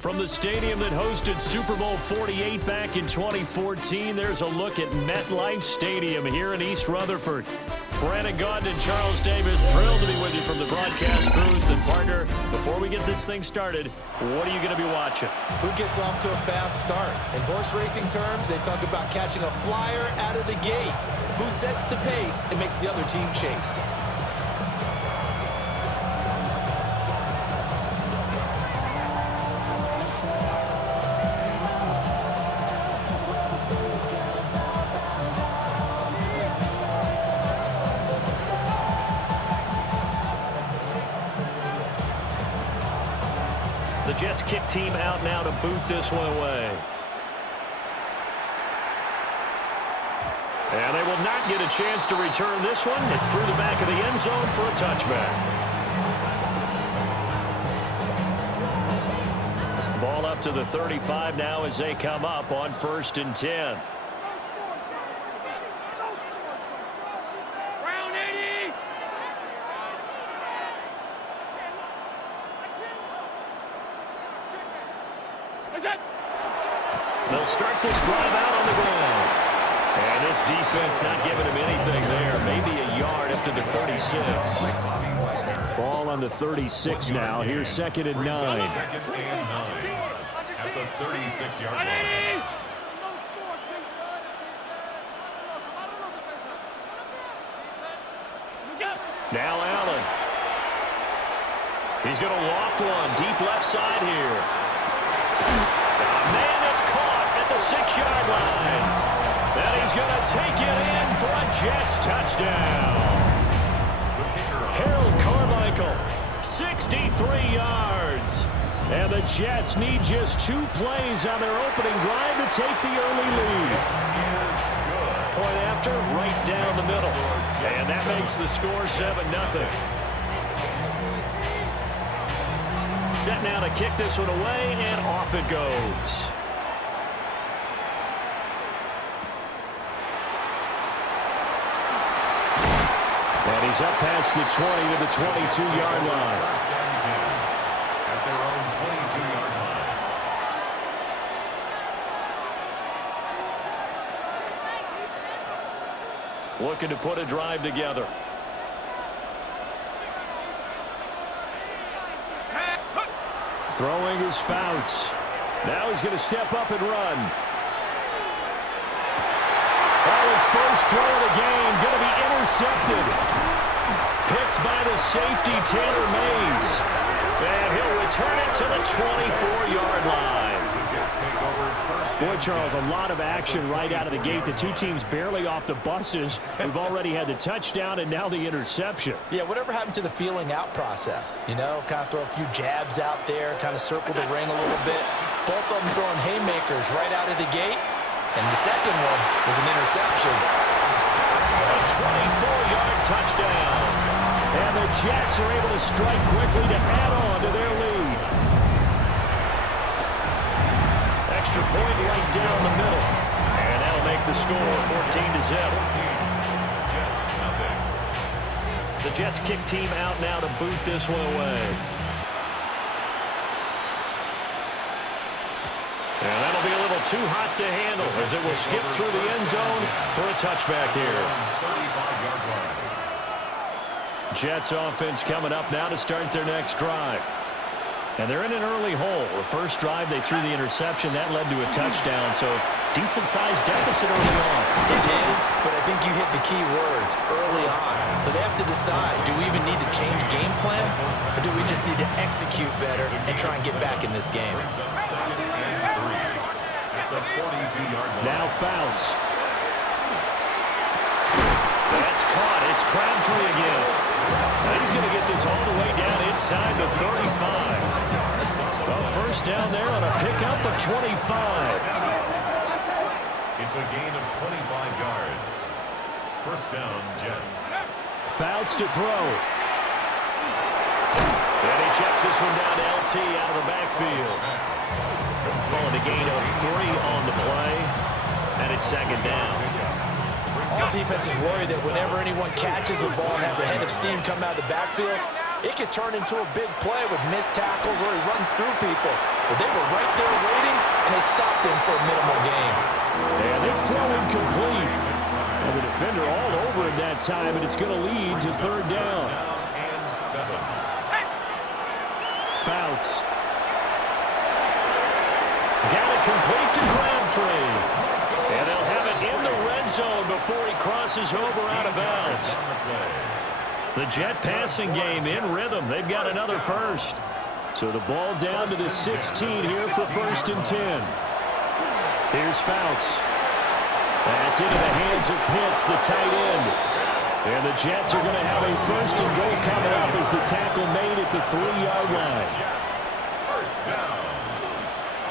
From the stadium that hosted Super Bowl 48 back in 2014, there's a look at MetLife Stadium here in East Rutherford. Brandon Gaudin and Charles Davis, thrilled to be with you from the broadcast booth. And partner, before we get this thing started, what are you going to be watching? Who gets off to a fast start? In horse racing terms, they talk about catching a flyer out of the gate. Who sets the pace and makes the other team chase? The Jets kick team out now to boot this one away. And they will not get a chance to return this one. It's through the back of the end zone for a touchback. Ball up to the 35 now as they come up on 1st and 10. They'll start this drive out on the ground. And this defense not giving him anything there. Maybe a yard up to the 36. Ball on the 36 now. Here's 2nd and 9. Second and 9 at the 36-yard line. Now Allen. He's going to loft one deep left side here. Man, it's caught at the 6-yard line. And he's going to take it in for a Jets touchdown. Harold Carmichael, 63 yards. And the Jets need just 2 plays on their opening drive to take the early lead. Point after, right down the middle. And that makes the score 7-0. Set now to kick this one away, and off it goes. And he's up past the 20 to the 22-yard line. At their own 22-yard line. Looking to put a drive together. Throwing his Fouts. Now he's going to step up and run. His first throw of the game going to be intercepted. Picked by the safety, Taylor Mays. And he'll return it to the 24-yard line. Boy, Charles, a lot of action right out of the gate. The 2 teams barely off the buses. We've already had the touchdown and now the interception. Yeah, whatever happened to the feeling out process? You know, kind of throw a few jabs out there, kind of circle the ring a little bit. Both of them throwing haymakers right out of the gate. And the second one was an interception. A 24-yard touchdown. And the Jets are able to strike quickly to add on to their lead. Extra point right down the middle. And that'll make the score 14-0. The Jets kick team out now to boot this one away. And that'll be a little too hot to handle as it will skip through the end zone for a touchback here. Jets offense coming up now to start their next drive. And they're in an early hole. The first drive, they threw the interception. That led to a touchdown, so decent-sized deficit early on. It is, but I think you hit the key words, early on. So they have to decide, do we even need to change game plan, or do we just need to execute better and try and get back in this game? Now Fouts. That's caught. It's Crabtree again. And he's going to get this all the way down inside the 35. Well, first down there on a pickup of 25. It's a gain of 25 yards. First down, Jets. Fouts to throw. And he checks this one down to LT out of the backfield. Calling a gain of 3 on the play. And it's second down. All defenses worry that whenever anyone catches the ball and has a head of steam come out of the backfield, It could turn into a big play with missed tackles or he runs through people. But they were right there waiting, and they stopped him for a minimal gain. And this throw incomplete. And the defender all over it that time, and it's going to lead to third down. Fouts. Got it complete to Crabtree. And they'll have it in the red zone before he crosses over out of bounds. The Jet passing game in rhythm. They've got another first. So the ball down to the 16 here for 1st and 10. Here's Fouts. That's into the hands of Pitts, the tight end. And the Jets are going to have a 1st and goal coming up as the tackle made at the 3-yard line.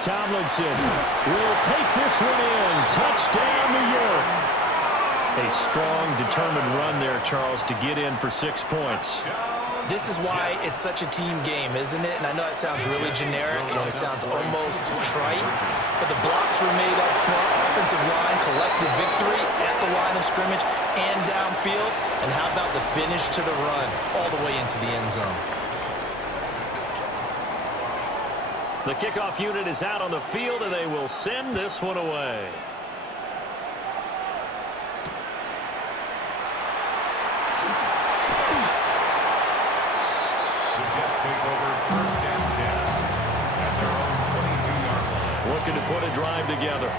Tomlinson will take this one in. Touchdown, New York. A strong, determined run there, Charles, to get in for 6 points. This is why it's such a team game, isn't it? And I know it sounds really generic and it sounds almost trite, but the blocks were made up front, offensive line, collective victory at the line of scrimmage and downfield. And how about the finish to the run all the way into the end zone? The kickoff unit is out on the field, and they will send this one away. The Jets take over 1st and 10 at their own 22-yard line. Looking to put a drive together.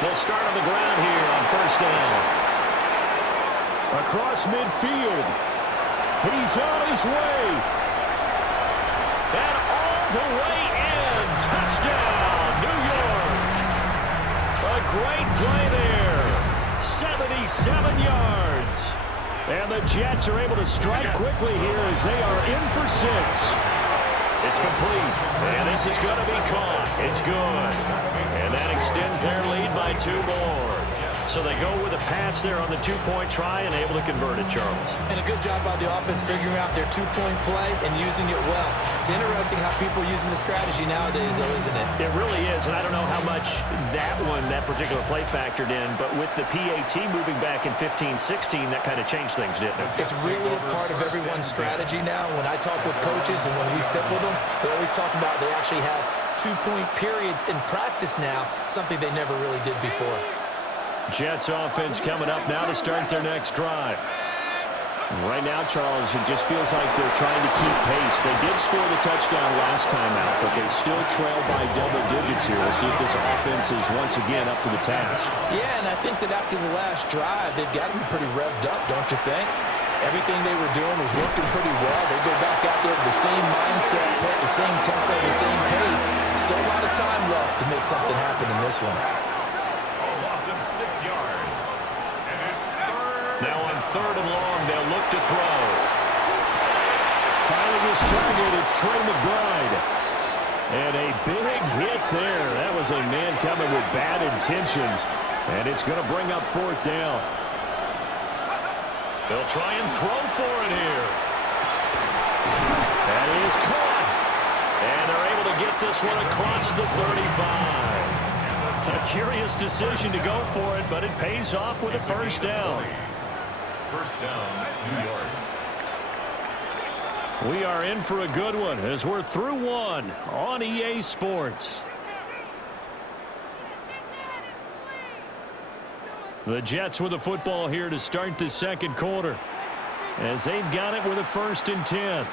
They'll start on the ground here on 1st down. Across midfield. He's on his way. And all the way in. Touchdown, New York. A great play there. 77 yards. And the Jets are able to strike quickly here as they are in for 6. It's complete. And this is going to be caught. It's good. And that extends their lead by 2 more. So they go with a pass there on the 2-point try and able to convert it, Charles. And a good job by the offense figuring out their 2-point play and using it well. It's interesting how people are using the strategy nowadays, though, isn't it? It really is, and I don't know how much that particular play factored in, but with the PAT moving back in 15-16, that kind of changed things, didn't it? It's really a part of everyone's strategy now. When I talk with coaches and when we sit with them, they always talk about they actually have 2-point periods in practice now, something they never really did before. Jets offense coming up now to start their next drive. Right now, Charles, it just feels like they're trying to keep pace. They did score the touchdown last time out, but they still trail by double digits here. We'll see if this offense is once again up to the task. Yeah, and I think that after the last drive, they've got to be pretty revved up, don't you think? Everything they were doing was working pretty well. They go back out there with the same mindset, play at the same tempo, the same pace. Still a lot of time left to make something happen in this one. Now on 3rd and long, they'll look to throw. Finding his target, it's Trey McBride. And a big hit there. That was a man coming with bad intentions. And it's going to bring up 4th down. They'll try and throw for it here. That is caught. And they're able to get this one across the 35. A curious decision to go for it, but it pays off with a 1st down. 1st down, New York. We are in for a good one as we're through one on EA Sports. The Jets with the football here to start the 2nd quarter as they've got it with a 1st and 10.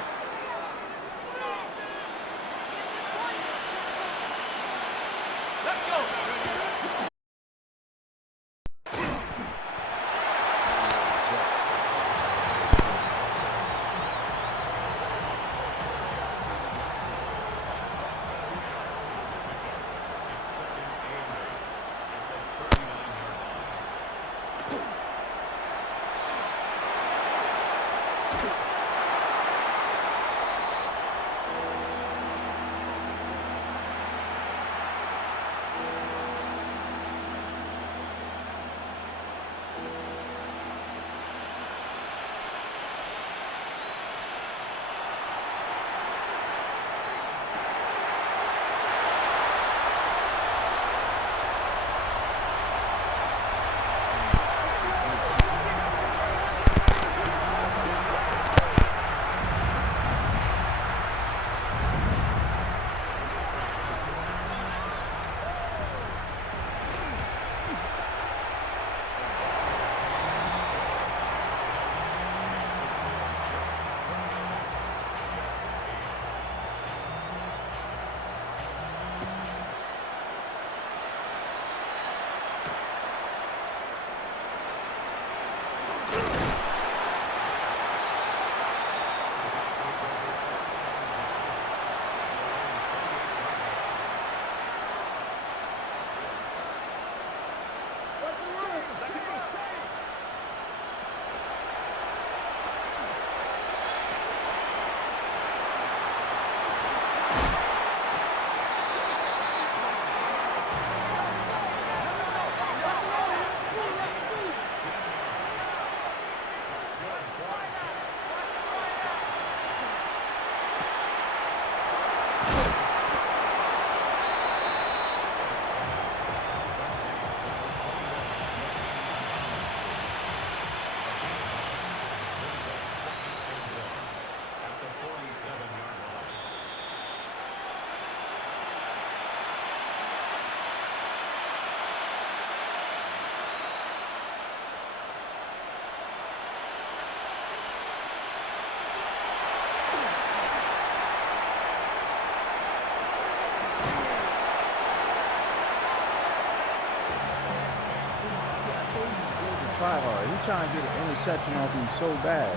hard. He trying to get an interception off him so bad.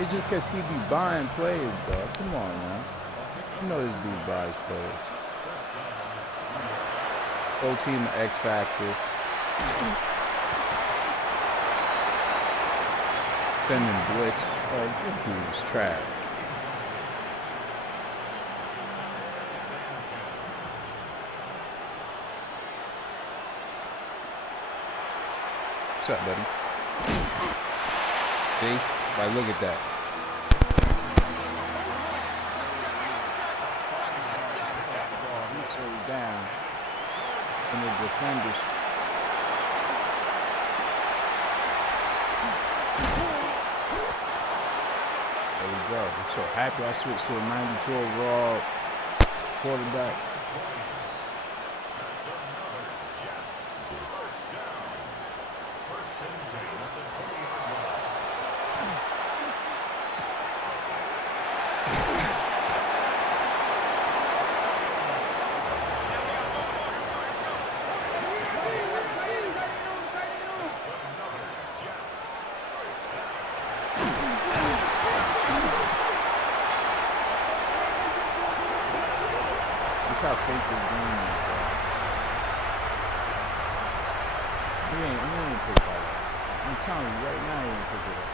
It's just because he be buying plays, bro. Come on, man. You know this dude buys plays. Whole team X Factor. Sending blitz. Like, this dude is trash. What's up, buddy? See? Like, look at that. Oh, he's so down. And the defenders. There we go. I'm so happy I switched to a 92 overall quarterback. How fake this game is, bro. He ain't pick that up. I'm telling you right now, he ain't pick it up.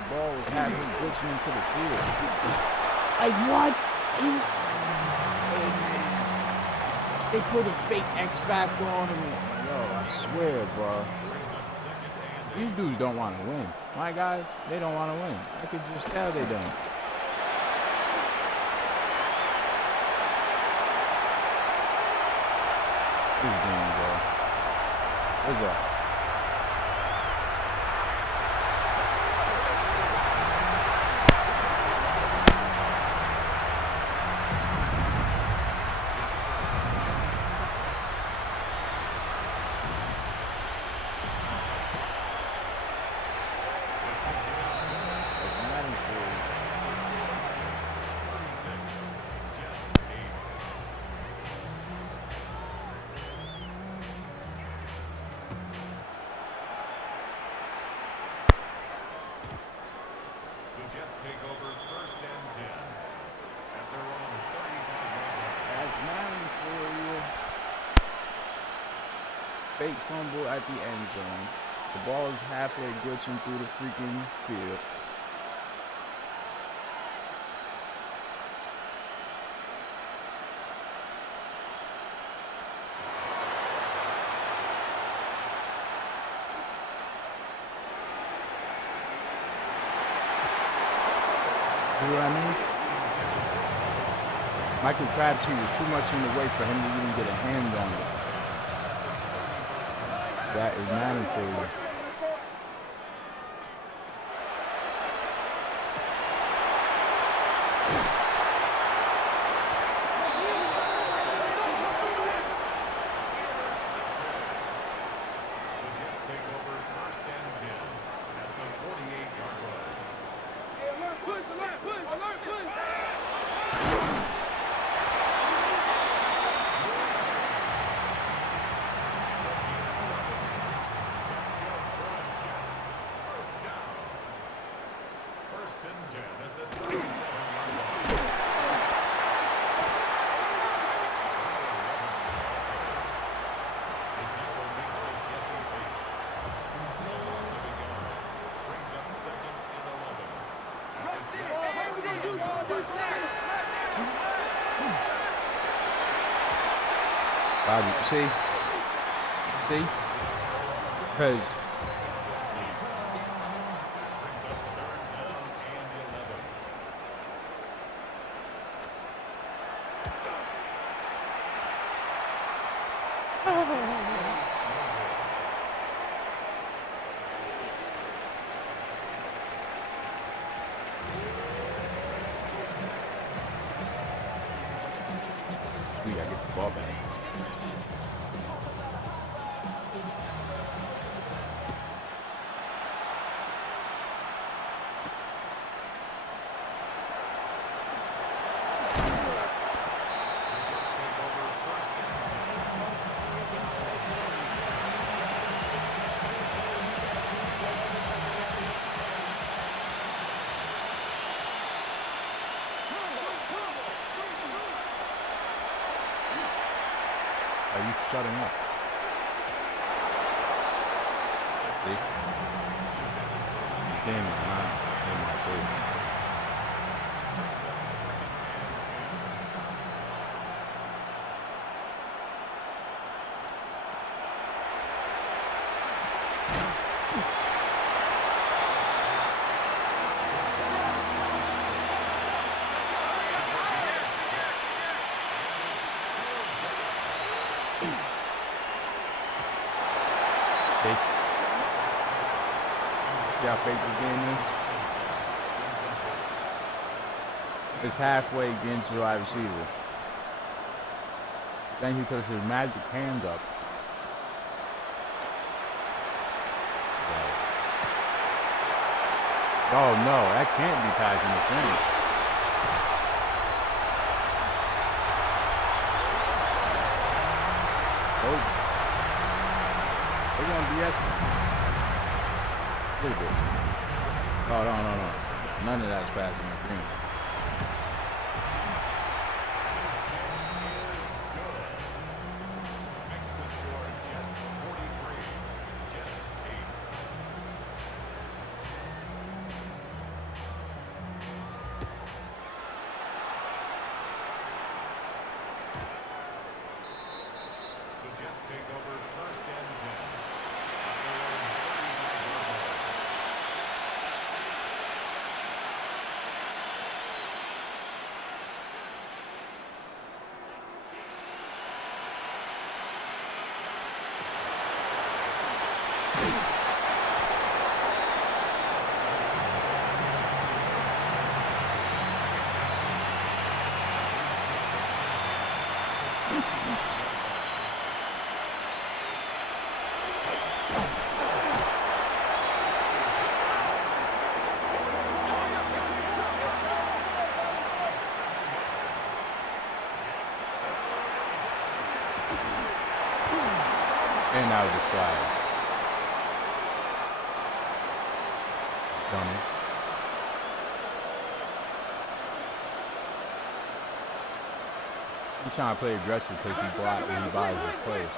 The ball was halfway glitching into the field. Like what? They put a fake X Factor on him. Yo, I swear, bro. These dudes don't want to win. My guys, they don't want to win. I could just tell they don't. This game, bro. What's up? Jets take over 1st and 10 at their own 35-yard line. That's Madden for you. Fake fumble at the end zone. The ball is halfway glitching through the freaking field. You know what I mean? Michael Crabtree was too much in the way for him to even get a hand on it. That is Madden for you. The Jets take over 1st and 10 at the 48-yard line. Bobby, see? Because we gotta get the ball back. shutting up. See? This game is not in my favor. Y'all fake the game is? It's halfway getting to the wide receiver. Then he puts his magic hand up. Oh no, that can't be pass interference. Oh, they're gonna BS him. Look at this. Oh, no. None of that's passing interference. The Jets take over first and 10. And that was a flag. Dummy. He's trying to play aggressive because he buys his plays.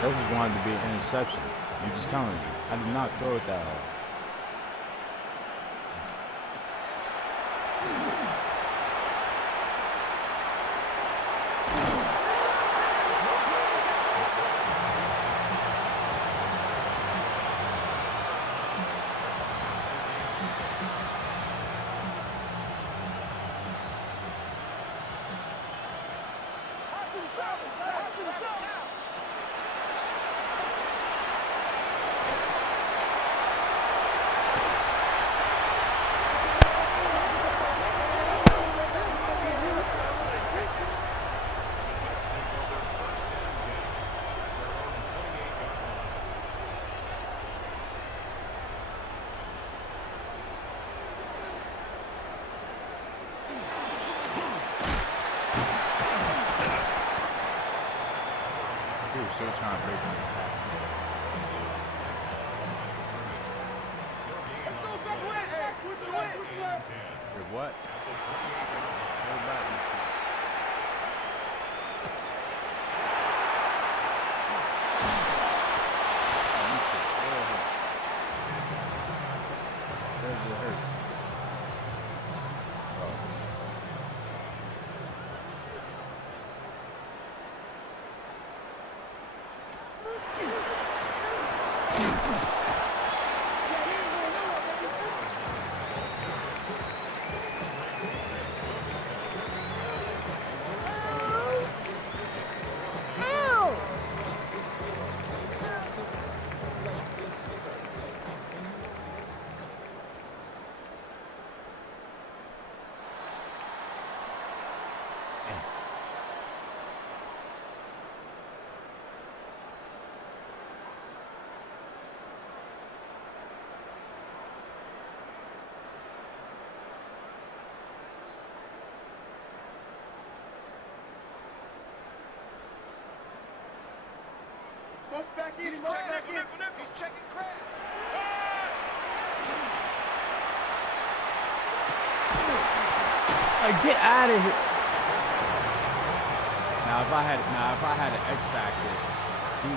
That just wanted to be an interception. I'm just telling you. I did not throw it that hard. Still trying to break him. What? He's checking crab. Like, get out of here. Now if I had an X factor, he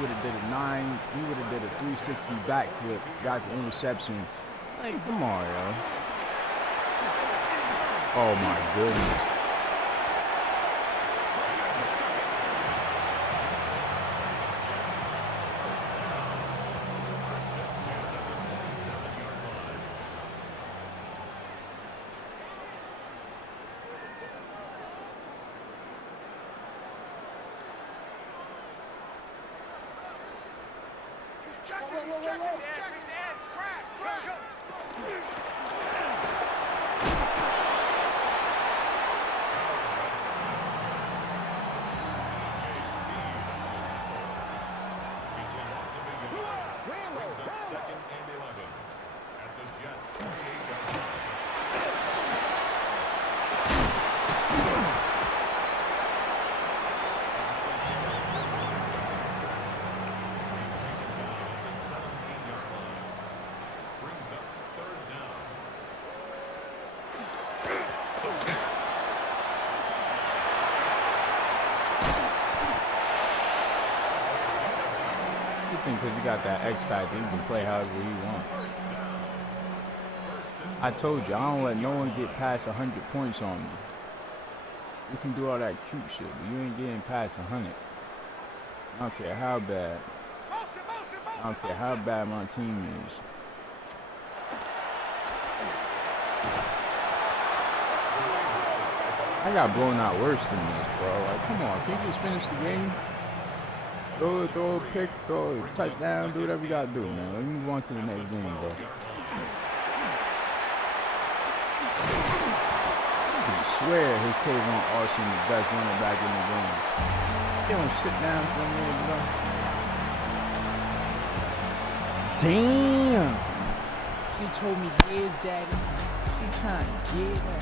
would have did a 360 backflip, got the interception. Like, come on, yo. Oh my goodness. He's checking. Crash. Brings up 2nd and 11 at the Jets' 28-yard line. Brings up 3rd down. You think because you got that X factor, you can play however you want. I told you, I don't let no one get past 100 points on me. You can do all that cute shit, but you ain't getting past 100. I don't care how bad. I don't care how bad my team is. I got blown out worse than this, bro. Like, come on, can you just finish the game? Throw a pick, throw a touchdown, do whatever you gotta do, man. Let me move on to the next game, bro. I swear his Tavon Austin the best running back in the game. He don't sit down somewhere, bro. Damn! She told me, yeah, Zaddy. She trying to get her.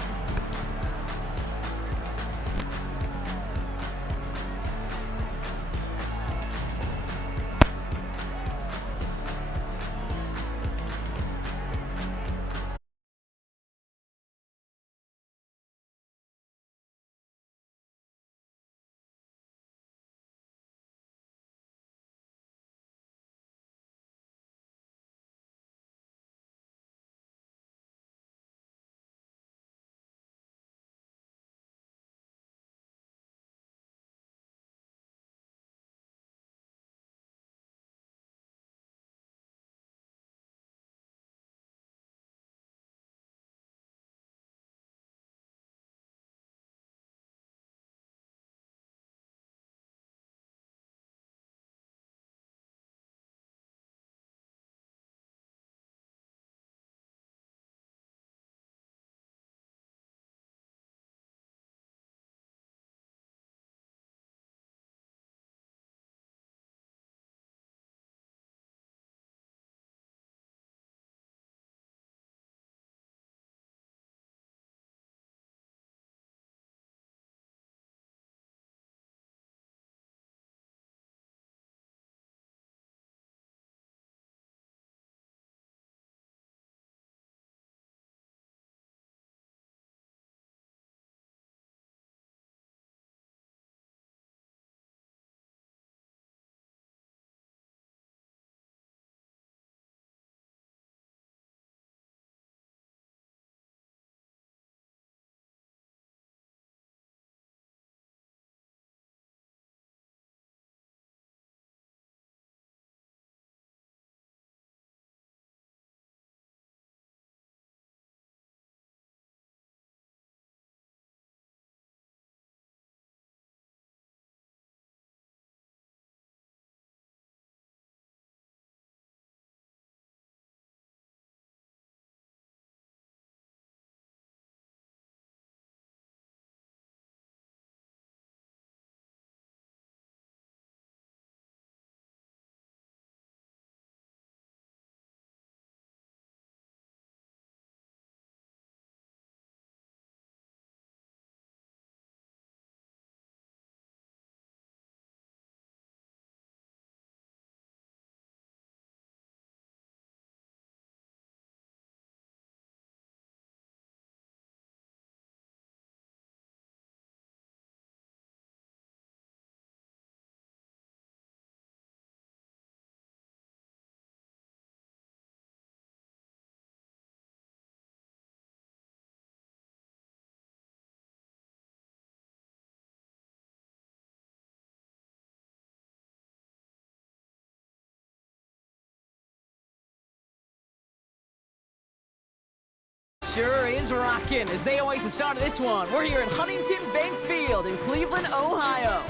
sure is rocking as they await the start of this one. We're here at Huntington Bank Field in Cleveland, Ohio.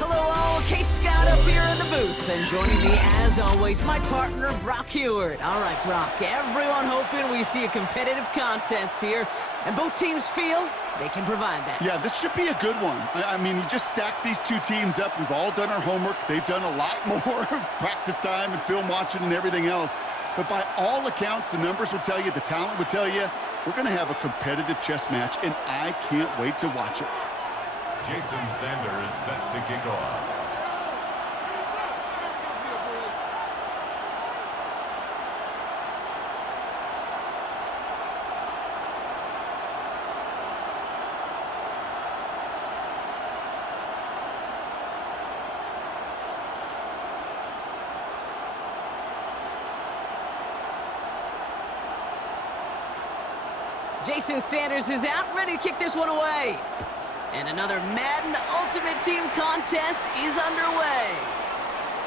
Hello all, Kate Scott up here in the booth, and joining me as always, my partner, Brock Heward. All right, Brock, everyone hoping we see a competitive contest here, and both teams feel they can provide that. Yeah, this should be a good one. I mean, you just stack these two teams up. We've all done our homework. They've done a lot more practice time and film watching and everything else. But by all accounts, the numbers will tell you, the talent would tell you, we're going to have a competitive chess match, and I can't wait to watch it. Jason Sanders set to kick off. Jason Sanders is out, ready to kick this one away. And another Madden Ultimate Team contest is underway.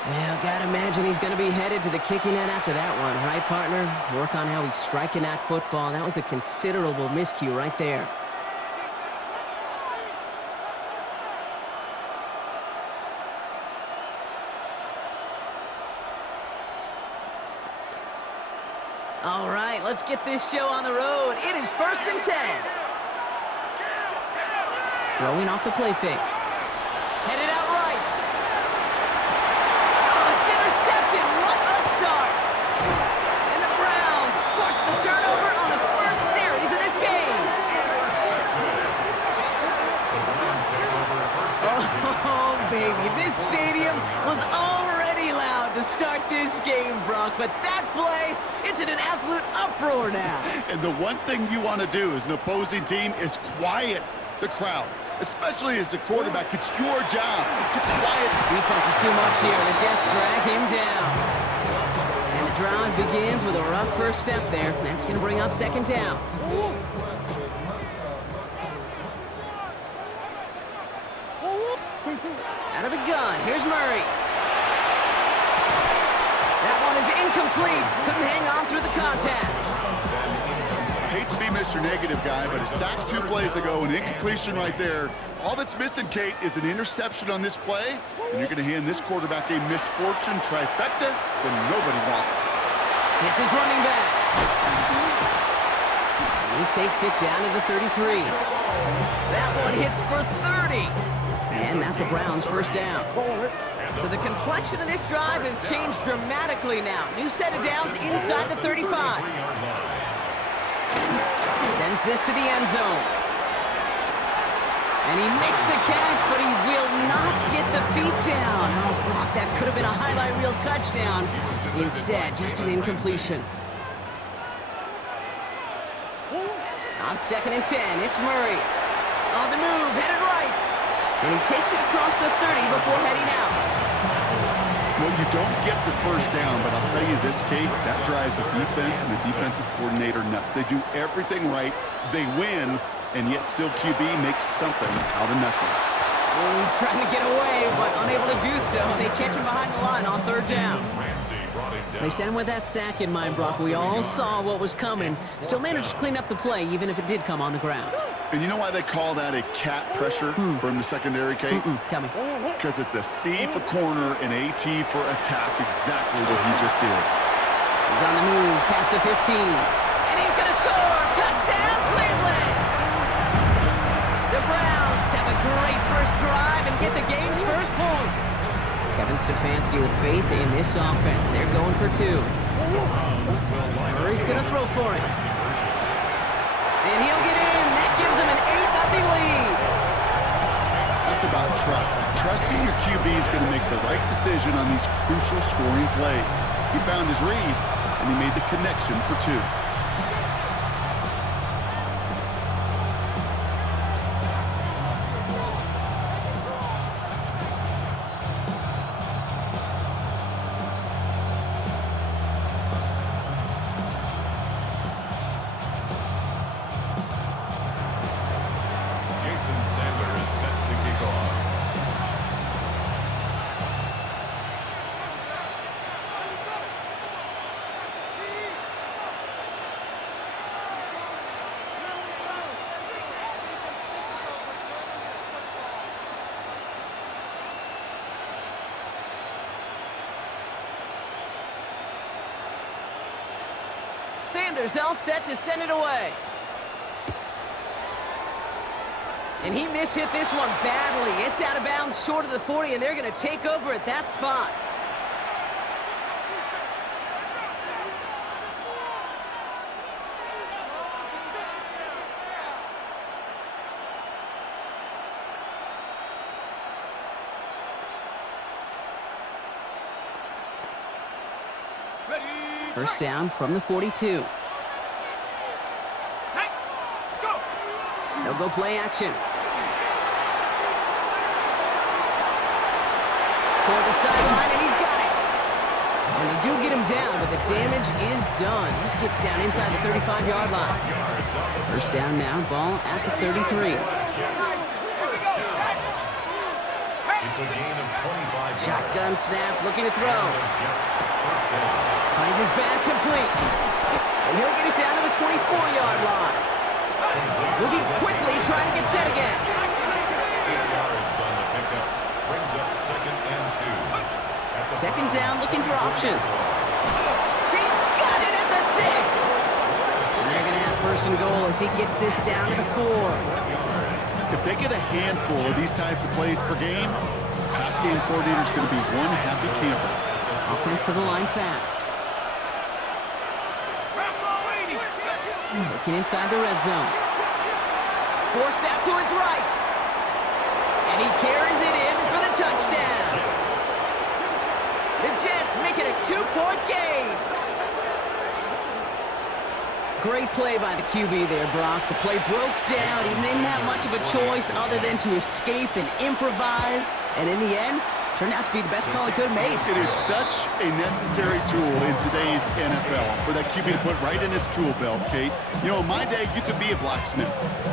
Yeah, gotta imagine he's gonna be headed to the kicking net after that one, right, partner? Work on how he's striking that football. That was a considerable miscue right there. All right, let's get this show on the road. It is 1st and 10. Throwing off the play fake. Headed out right. Oh, it's intercepted. What a start. And the Browns force the turnover on the first series of this game. Oh, baby, this stadium was already loud to start this game, Brock, but that play, it's in an absolute uproar now. And the one thing you want to do as an opposing team is quiet the crowd, especially as a quarterback. It's your job to quiet. Defense is too much here. The Jets drag him down. And the drive begins with a rough first step there. That's going to bring up 2nd down. Out of the gun. Here's Murray. That one is incomplete. Couldn't hang on through the contact. I hate to be Mr. Negative guy, but a sack 2 plays ago, an incompletion right there. All that's missing, Kate, is an interception on this play, and you're going to hand this quarterback a misfortune trifecta that nobody wants. It's his running back. He takes it down to the 33. That one hits for 30. And that's a Browns 1st down. So the complexion of this drive has changed dramatically now. New set of downs inside the 35. Sends this to the end zone. And he makes the catch, but he will not get the feet down. Oh, Brock, that could have been a highlight reel touchdown. Instead, just an incompletion. On 2nd and 10, it's Murray. On the move, headed right. And he takes it across the 30 before heading out. Well, you don't get the 1st down, but I'll tell you this, Kate, that drives the defense and the defensive coordinator nuts. They do everything right, they win, and yet still QB makes something out of nothing. Well, he's trying to get away, but unable to do so. They catch him behind the line on 3rd down. They sent him with that sack in mind, Brock. We all saw what was coming. Still managed to clean up the play, even if it did come on the ground. And you know why they call that a cat pressure from the secondary, Kate? Tell me. Because it's a C for corner and AT for attack, exactly what he just did. He's on the move, past the 15. And he's going to score! Touchdown, Cleveland! The Browns have a great first drive and get the game's first points. Kevin Stefanski with faith in this offense. They're going for 2. Murray's going to throw for it. And he'll get in. That gives him an 8-0 lead. That's about trust. Trusting your QB is going to make the right decision on these crucial scoring plays. He found his read, and he made the connection for 2. Sanders all set to send it away. And he mishit this one badly. It's out of bounds short of the 40, and they're going to take over at that spot. First down from the 42. They'll go play action. Toward the sideline, and he's got it. And they do get him down, but the damage is done. This gets down inside the 35-yard line. First down now, ball at the 33. It's a gain of 25 Shotgun snap, looking to throw. Finds his back complete. And he'll get it down to the 24-yard line. Moving quickly, trying to get set again. 8 yards on the pickup. Brings up 2nd and 2. Second down, looking for options. He's got it at the 6. And they're going to have first and goal as he gets this down to the 4. If they get a handful of these types of plays per game, the pass game coordinator is going to be one happy camper. Offense to the line fast. Looking inside the red zone. Forced out to his right. And he carries it in for the touchdown. The Jets make it a 2-point game. Great play by the QB there, Brock. The play broke down. He didn't have much of a choice other than to escape and improvise. And in the end, turned out to be the best call he could have made. It is such a necessary tool in today's NFL for that QB to put right in his tool belt, Kate. You know, in my day, you could be a blacksmith,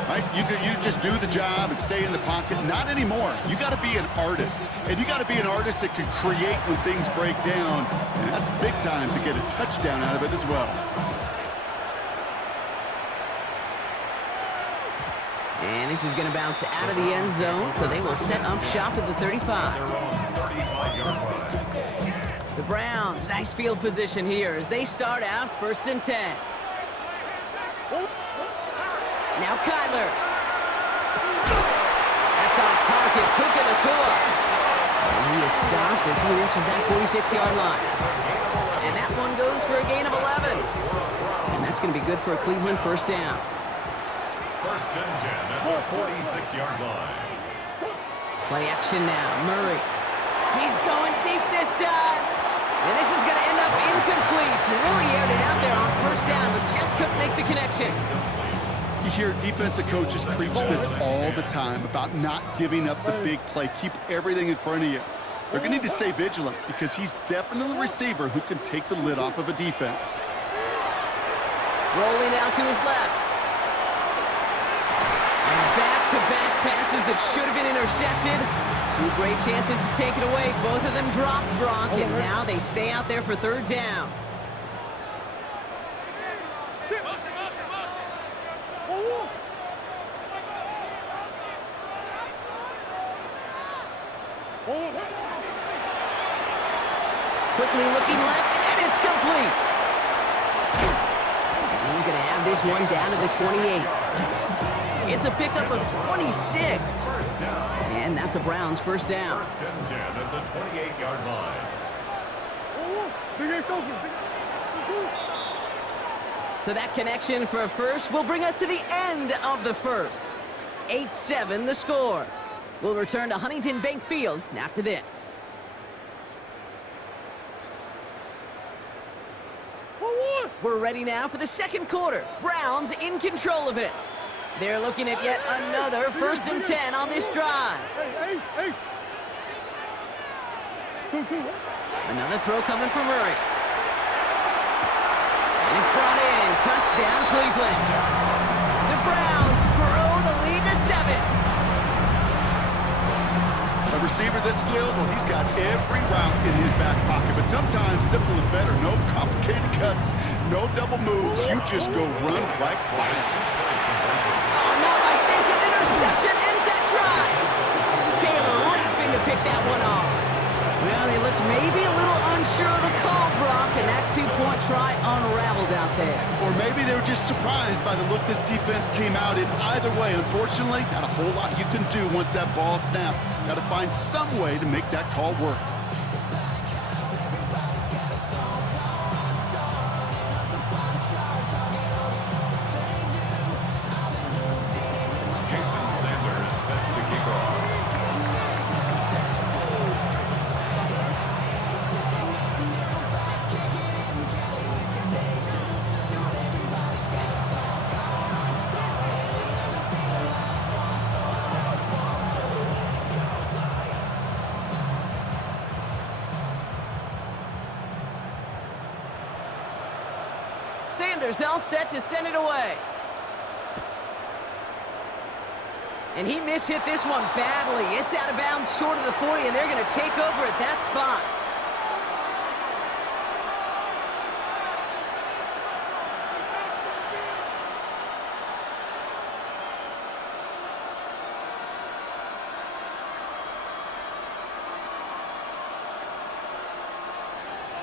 right? You just do the job and stay in the pocket. Not anymore. You got to be an artist, and you got to be an artist that can create when things break down. And that's big time to get a touchdown out of it as well. And this is going to bounce out of the end zone, so they will set up shop at the 35. The Browns, nice field position here as they start out 1st and 10. Now Kyler. That's on target, Puka Nacua. And he is stopped as he reaches that 46-yard line. And that one goes for a gain of 11. And that's going to be good for a Cleveland first down. 1st and 10 at the 46-yard line. Play action now, Murray. He's going deep this time. And this is going to end up incomplete. He really aired it out there on first down, but just couldn't make the connection. You hear defensive coaches preach this all the time about not giving up the big play. Keep everything in front of you. They're going to need to stay vigilant because he's definitely a receiver who can take the lid off of a defense. Rolling out to his left. Back-to-back passes that should have been intercepted. 2 great chances to take it away. Both of them dropped, Brock, and now they stay out there for 3rd down. Quickly looking left, and it's complete. And he's going to have this one down to the 28. It's a pickup of 26. And that's a Browns first down. 1st and 10 at the 28-yard line. So that connection for a first will bring us to the end of the first. 8-7 the score. We'll return to Huntington Bank Field after this. We're ready now for the second quarter. Browns in control of it. They're looking at yet another 1st and 10 on this drive. Another throw coming from Murray. And it's brought in. Touchdown, Cleveland. The Browns grow the lead to 7. A receiver this skilled, well, he's got every route in his back pocket. But sometimes simple is better. No complicated cuts, no double moves. You just go run right by it. Oh, not like this. An interception ends that drive. Taylor rapping to pick that one off. Well, they looked maybe a little unsure of the call, Brock, and that two-point try unraveled out there. Or maybe they were just surprised by the look this defense came out in. Either way, unfortunately, not a whole lot you can do once that ball snapped. Got to find some way to make that call work. Sanders all set to send it away. And he mishit this one badly. It's out of bounds short of the 40, and they're going to take over at that spot.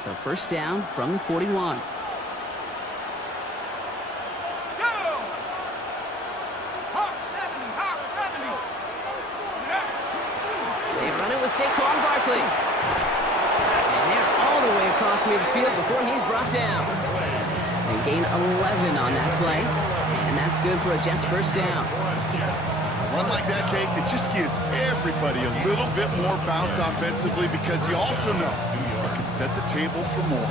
So first down from the 41. Saquon Barkley. And they're all the way across midfield before he's brought down. They gain 11 on that play, and that's good for a Jets first down. A run like that, Kate, it just gives everybody a little bit more bounce offensively because you also know you can set the table for more.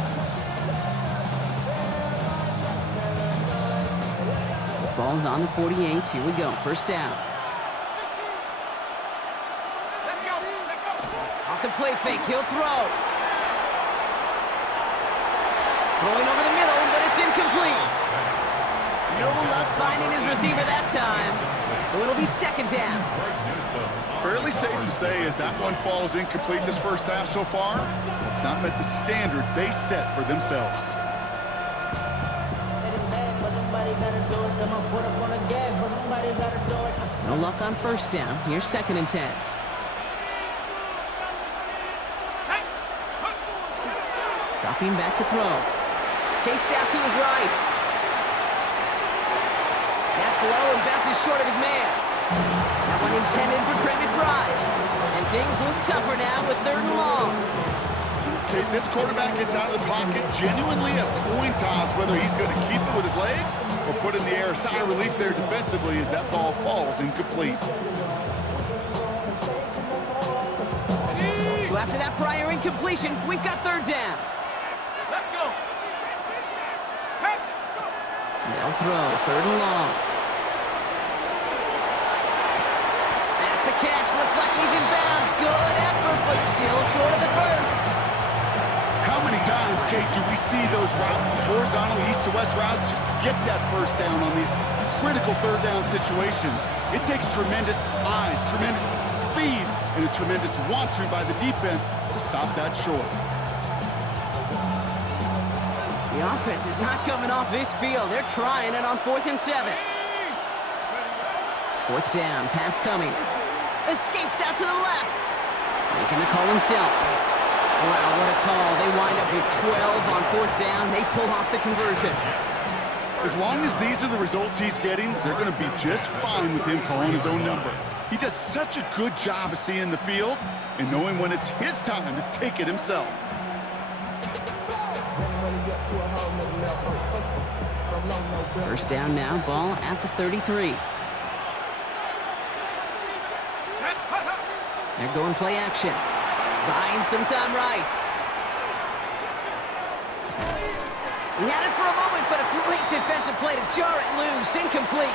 The ball's on the 48. Here we go. First down. The play fake, he'll throw. Throwing over the middle, but it's incomplete. No luck finding his receiver that time. So it'll be second down. Fairly safe to say as that one falls incomplete this first half so far, it's not met the standard they set for themselves. No luck on first down. Here's second and 10. Dropping back to throw. Chased out to his right. That's low and bounces short of his man. That one intended for Trey McBride. And things look tougher now with third and long. Okay, this quarterback gets out of the pocket, genuinely a coin toss whether he's going to keep it with his legs or put in the air. A sigh of relief there defensively as that ball falls incomplete. So after that prior incompletion, we've got third down. Let's go. They'll throw, third and long. That's a catch. Looks like he's in bounds. Good effort, but still short of the first. How many times, Kate, do we see those routes, those horizontal east-to-west routes, just get that first down on these critical third down situations? It takes tremendous eyes, tremendous speed, and a tremendous want-to by the defense to stop that short. The offense is not coming off this field. They're trying it on 4th and 7. Fourth down, pass coming. Escapes out to the left. Making the call himself. Wow, what a call. They wind up with 12 on 4th down. They pull off the conversion. As long as these are the results he's getting, they're going to be just fine with him calling his own number. He does such a good job of seeing the field and knowing when it's his time to take it himself. First down now, ball at the 33. They're going play action. Buying some time right. He had it for a moment, but a great defensive play to jar it loose. Incomplete.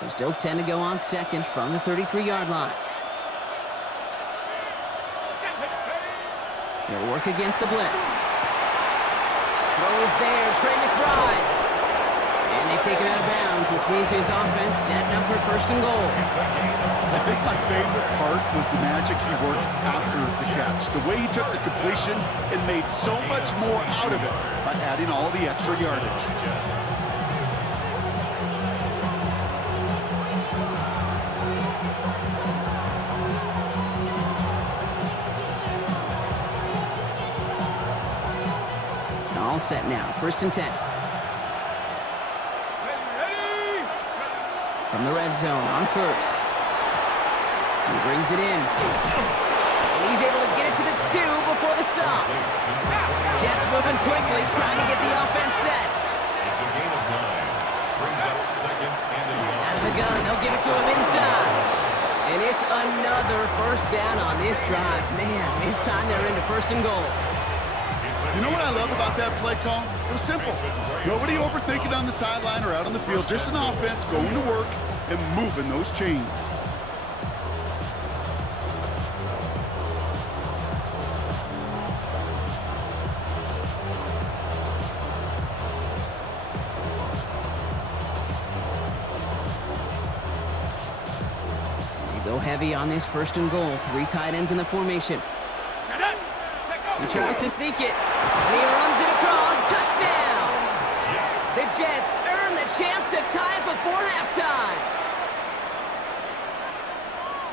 So still 10 to go on second from the 33-yard line. They'll work against the blitz. Throw is there, Trey McBride. And they take him out of bounds, which means his offense setting up for first and goal. I think my favorite part was the magic he worked after the catch. The way he took the completion and made so much more out of it by adding all the extra yardage. All set now, 1st and 10. From the red zone on 1st. He brings it in. And he's able to get it to the 2 before the stop. Jets moving quickly, trying to get the offense set. It's a gain of 9. Brings up 2nd and 11. Out of the gun, they'll give it to him inside. And it's another first down on this drive. Man, this time they're into 1st and goal. You know what I love about that play call? It was simple. Nobody overthinking on the sideline or out on the field. Just an offense going to work and moving those chains. They go heavy on this 1st and goal. 3 tight ends in the formation. He tries to sneak it, and he runs it across. Touchdown! The Jets earn the chance to tie it before halftime.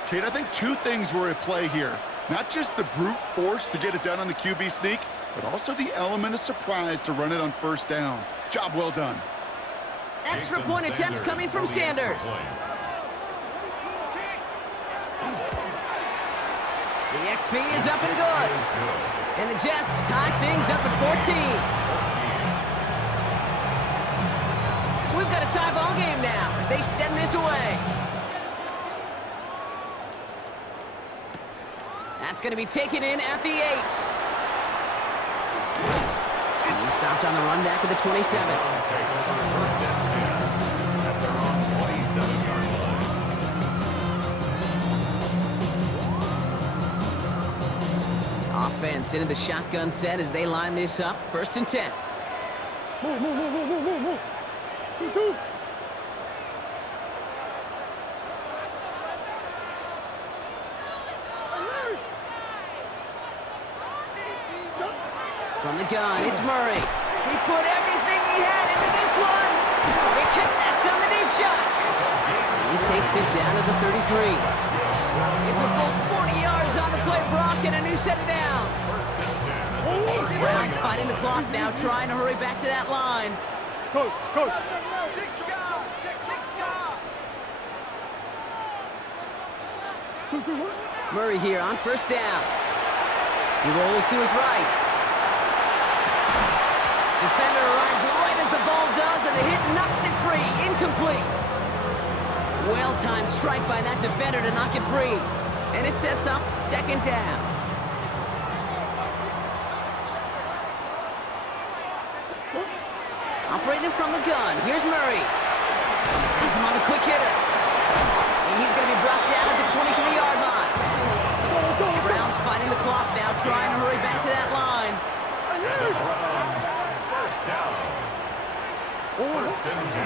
Kate, I think 2 things were at play here. Not just the brute force to get it done on the QB sneak, but also the element of surprise to run it on 1st down. Job well done. Extra point attempt coming from Sanders. The XP is up and good. And the Jets tie things up at 14. So we've got a tie ball game now as they send this away. That's going to be taken in at the 8. And he's stopped on the run back at the 27. At their own 27-yard line. Offense into the shotgun set as they line this up. 1st and 10. From the gun, it's Murray. He put everything he had into this one. They connect on the deep shot. And he takes it down to the 33. It's a full 40 yards on the play, Brock, and a new set of downs. Browns fighting the clock now, trying to hurry back to that line. Coach. Murray here on 1st down. He rolls to his right. Defender arrives right as the ball does, and the hit knocks it free. Incomplete. Well-timed strike by that defender to knock it free. And it sets up 2nd down. Operating from the gun, here's Murray. He's him on the quick hitter. And he's going to be brought down at the 23-yard line. Browns fighting the clock now, trying to hurry back to that line. First down. 1st and 10.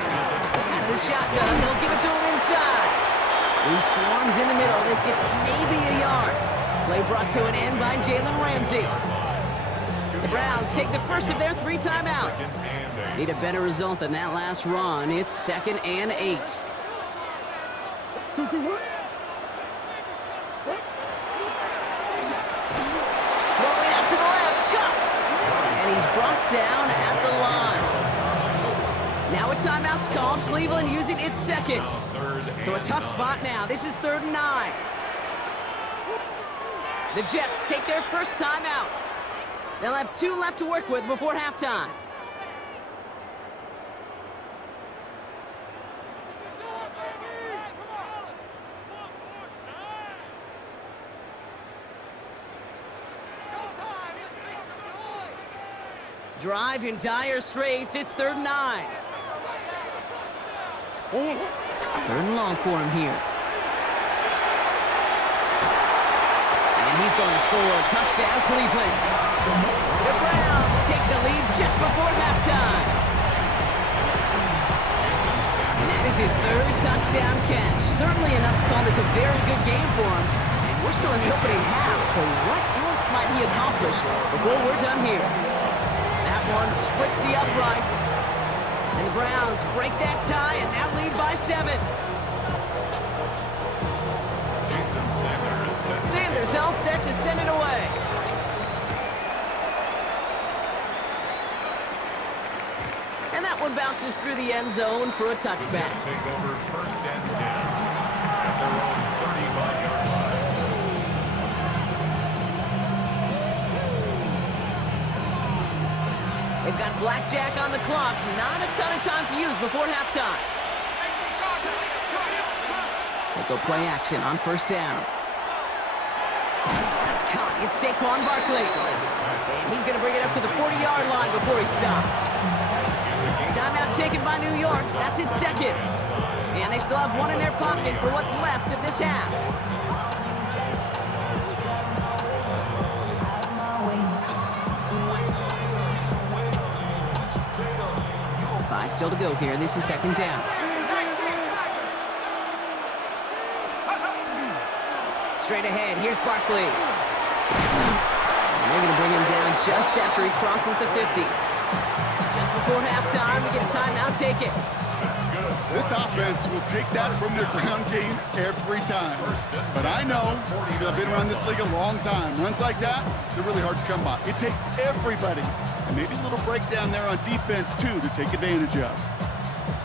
Out of the shotgun, they'll give it to him inside. He swarms in the middle. This gets maybe a yard. Play brought to an end by Jalen Ramsey. The Browns take the first of their 3 timeouts. Need a better result than that last run. It's 2nd and 8. Throwing out to the left, cut! And he's brought down at the line. Now a timeout's called. Cleveland using its 2nd. So a tough spot now. This is 3rd and 9. The Jets take their first timeout. They'll have 2 left to work with before halftime. Drive in dire straits. It's 3rd and 9. 3rd and long for him here. And he's going to score a touchdown, Cleveland. The Browns take the lead just before halftime. his third touchdown catch. Certainly enough to call this a very good game for him. And we're still in the opening half, so what else might he accomplish before we're done here? That one splits the uprights. And the Browns break that tie and now lead by 7. Sanders all set to send it away. And that one bounces through the end zone for a touchback. Take over first and 10 at their own 35-yard line. They've got blackjack on the clock. Not a ton of time to use before halftime. They go play action on first down. That's caught. It's Saquon Barkley. And he's going to bring it up to the 40-yard line before he stopped. Timeout taken by New York. That's its second. And they still have one in their pocket for what's left of this half. Five still to go here. This is second down. Straight ahead. Here's Barkley. And they're going to bring him down just after he crosses the 50. Just before halftime, we get a timeout. Take it. This offense will take that from their ground game every time. But I know, because I've been around this league a long time, runs like that, they're really hard to come by. It takes everybody, and maybe a little breakdown there on defense, too, to take advantage of.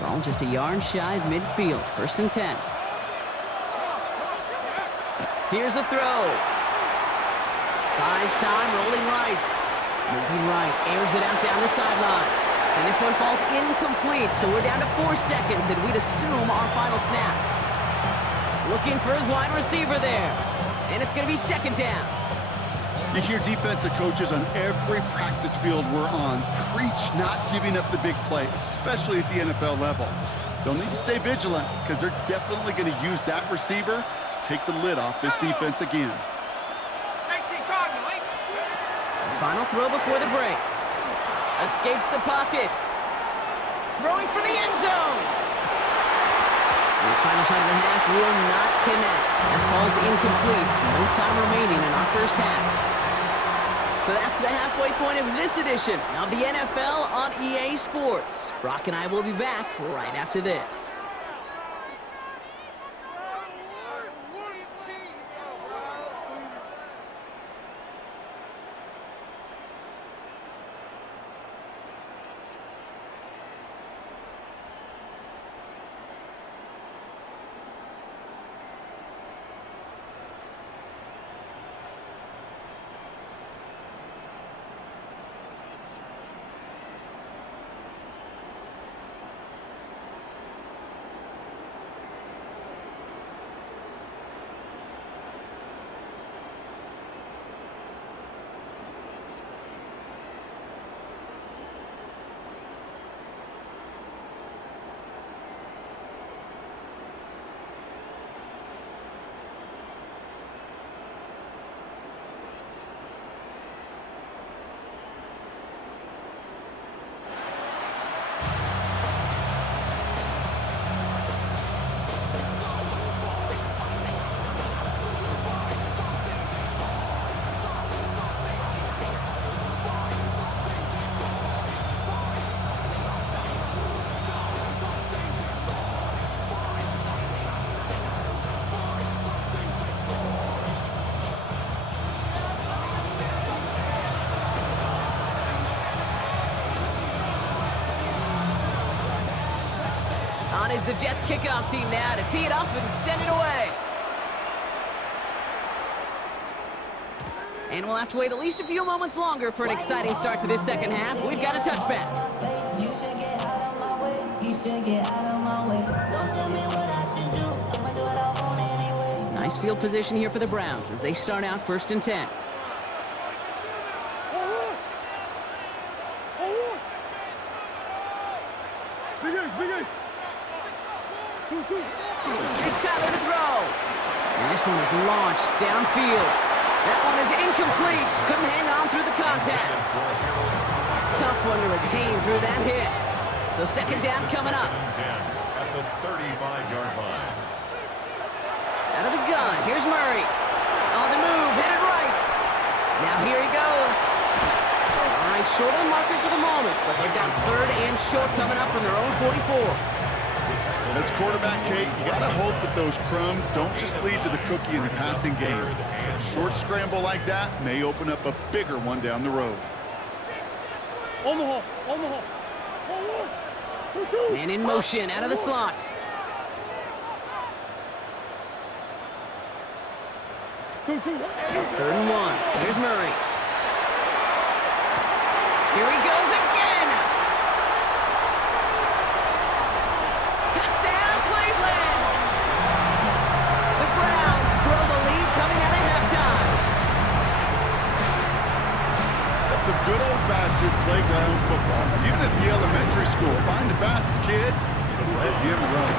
Ball just a yard shy of midfield. First and 10. Here's a throw. Buys time, rolling right. Moving right, airs it out down the sideline. And this one falls incomplete, so we're down to 4 seconds, and we'd assume our final snap. Looking for his wide receiver there. And it's going to be second down. You hear defensive coaches on every practice field we're on preach not giving up the big play, especially at the NFL level. They'll need to stay vigilant because they're definitely going to use that receiver to take the lid off this defense again. Final throw before the break. Escapes the pocket. Throwing for the end zone. This final shot of the half will not connect. That falls incomplete. No time remaining in our first half. So that's the halfway point of this edition of the NFL on EA Sports. Brock and I will be back right after this. On is the Jets kickoff team now to tee it up and send it away. And we'll have to wait at least a few moments longer for an exciting start to this second half. We've got a touchback. You should get out of my way. You should get out of my way. Don't tell me what I should do. I'ma do what I want anyway. Nice field position here for the Browns as they start out first and 10. Here's Kyler to throw. And this one is launched downfield. That one is incomplete. Couldn't hang on through the contact. Tough one to retain through that hit. So second down coming up. at the 35-yard line. Out of the gun, here's Murray. On the move, headed right. Now here he goes. All right, short of the marker for the moment, but they've got third and short coming up from their own 44. As quarterback, Kate, you got to hope that those crumbs don't just lead to the cookie in the passing game. A short scramble like that may open up a bigger one down the road. Man in motion, out of the slot. Third and one. Here's Murray. Here he goes again. Touchdown, Cleveland. The Browns grow the lead coming out of halftime. That's some good old-fashioned playground football. Even at the elementary school, find the fastest kid and let him run.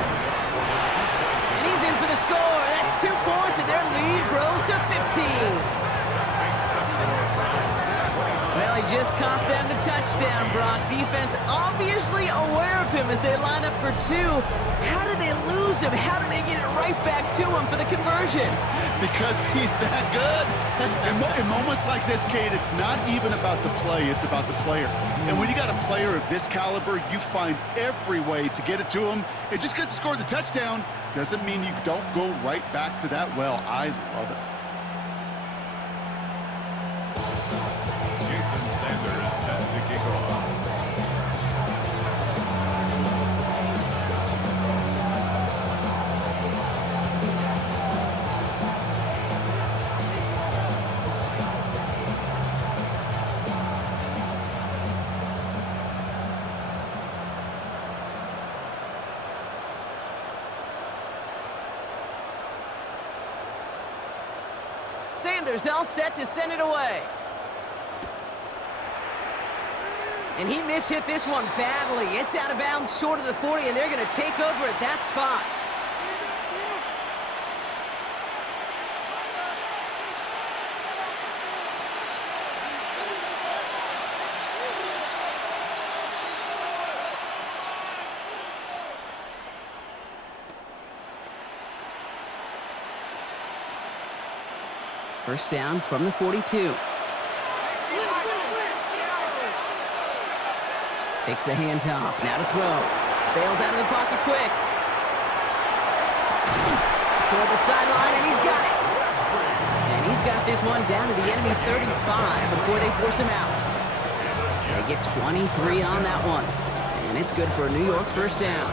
And he's in for the score. That's 2 points, and their lead grows to 15. Well, he just caught them the touchdown, Brock. Defense obviously aware of him as they line up for two. How did they lose him? How did they get it right back to him for the conversion? Because he's that good. In moments like this, Kate, it's not even about the play, it's about the player. And when you got a player of this caliber, you find every way to get it to him. And just because he scored the touchdown doesn't mean you don't go right back to that well. I love it. Jason Sanders set to kick off. Sanders all set to send it away. And he mishit this one badly. It's out of bounds short of the 40, and they're going to take over at that spot. First down from the 42. Takes the handoff, now to throw. Bails out of the pocket quick. Toward the sideline, and he's got it. And he's got this one down to the enemy 35 before they force him out. They get 23 on that one. And it's good for a New York first down.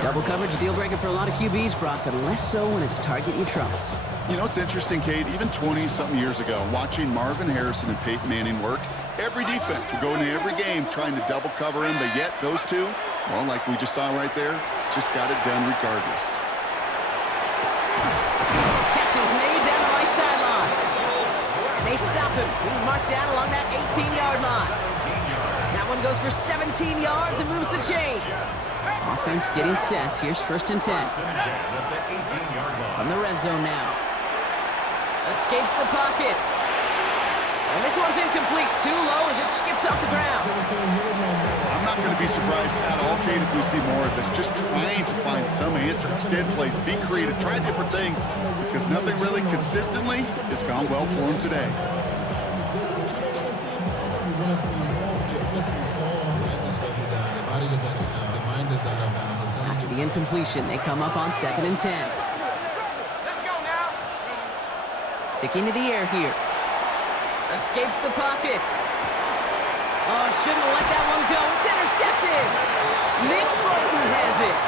Double coverage, deal breaker for a lot of QBs, Brock, but less so when it's a target you trust. You know, it's interesting, Kate, even 20-something years ago, watching Marvin Harrison and Peyton Manning work, every defense would go into every game trying to double cover him, but yet those two, well, like we just saw right there, just got it done regardless. Catch is made down the right sideline. And they stop him. He's marked down along that 18-yard line. That one goes for 17 yards and moves the chains. Offense getting set. Here's first and 10. From the red zone now. Escapes the pocket. And this one's incomplete. Too low as it skips off the ground. I'm not going to be surprised at all, Kate, if we see more of this. Just trying to find some answer. Extend plays, be creative, try different things. Because nothing really consistently has gone well for him today. After the incompletion, they come up on second and 10. Let's go now. Sticking to the air here. Escapes the pocket. Oh, shouldn't have let that one go. It's intercepted. Nick Bolton has it.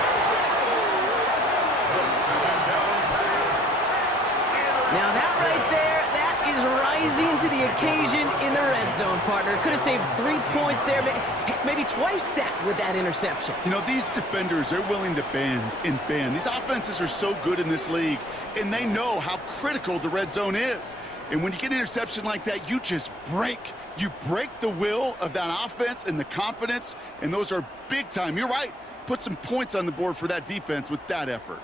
Now that right there, that is rising to the occasion in the red zone, partner. Could have saved 3 points there, heck, maybe twice that with that interception. You know, these defenders, they're willing to bend and bend. These offenses are so good in this league, and they know how critical the red zone is. And when you get an interception like that, you just break. You break the will of that offense and the confidence, and those are big time. You're right. Put some points on the board for that defense with that effort.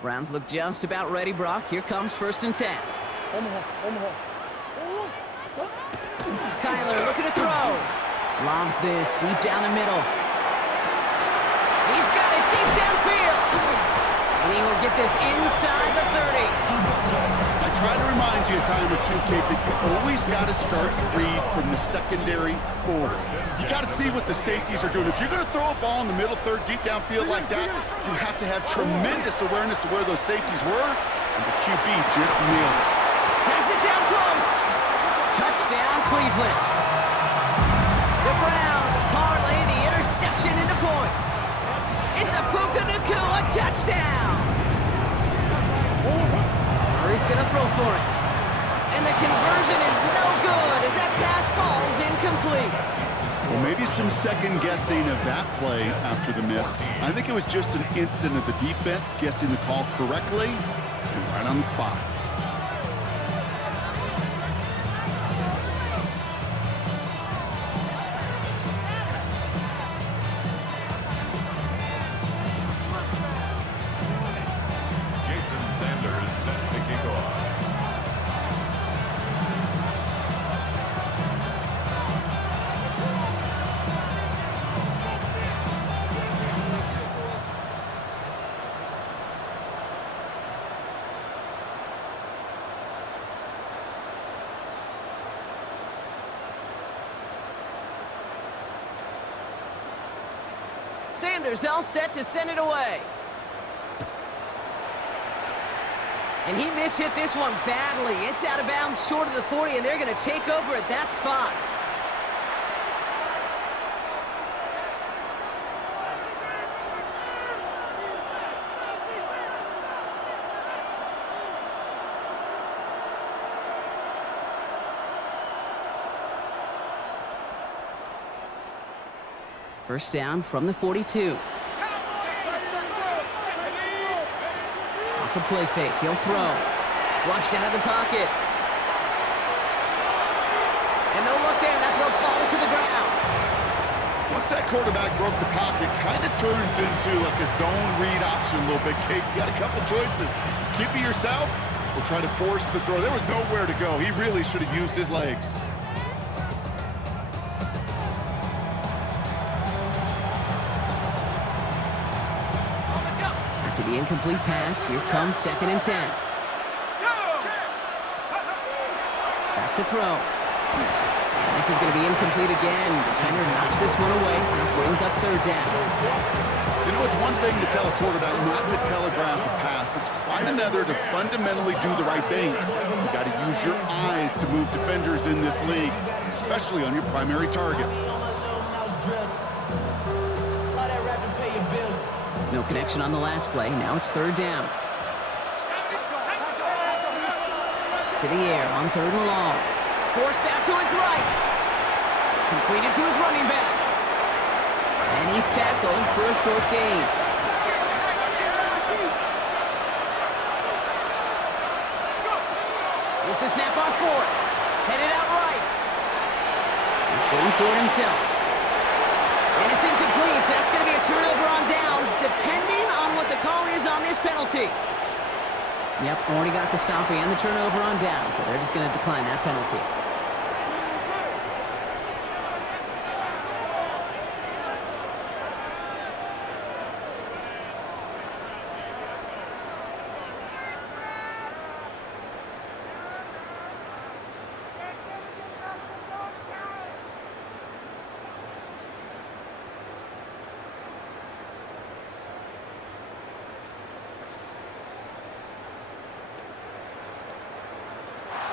Browns look just about ready, Brock. Here comes first and 10. Kyler looking to throw. Lobs this deep down the middle. And he will get this inside the 30. I try to remind you a time or two, Kate, that you always got to start read from the secondary forward. You got to see what the safeties are doing. If you're going to throw a ball in the middle third, deep downfield like that, you have to have tremendous awareness of where those safeties were, and the QB just nailed it. Has it down close. Touchdown, Cleveland. The Browns parlay the interception into points. It's a Puka Nacua touchdown. Murray's going to throw for it. And the conversion is no good as that pass falls incomplete. Well, maybe some second guessing of that play after the miss. I think it was just an instant of the defense guessing the call correctly and right on the spot. Sanders all set to send it away. And he mishit this one badly. It's out of bounds short of the 40, and they're going to take over at that spot. First down from the 42. Off the play fake, he'll throw. Flushed out of the pocket. And no look there, that throw falls to the ground. Once that quarterback broke the pocket, kind of turns into like a zone read option a little bit, Kate. You got a couple choices. Keep it yourself or try to force the throw. There was nowhere to go. He really should have used his legs. The incomplete pass. Here comes 2nd and 10. Back to throw. And this is going to be incomplete again. Defender knocks this one away. That brings up 3rd down. You know, it's one thing to tell a quarterback not to telegraph a pass. It's quite another to fundamentally do the right things. You got to use your eyes to move defenders in this league, especially on your primary target. No connection on the last play. Now it's 3rd down. To the air on 3rd and long. Forced out to his right. Completed to his running back. And he's tackled for a short gain. Here's the snap on 4th. Headed out right. He's going for it himself. And it's incomplete. That's going to be a turnover on downs, depending on what the call is on this penalty. Yep, already got the stop and the turnover on downs, so they're just going to decline that penalty.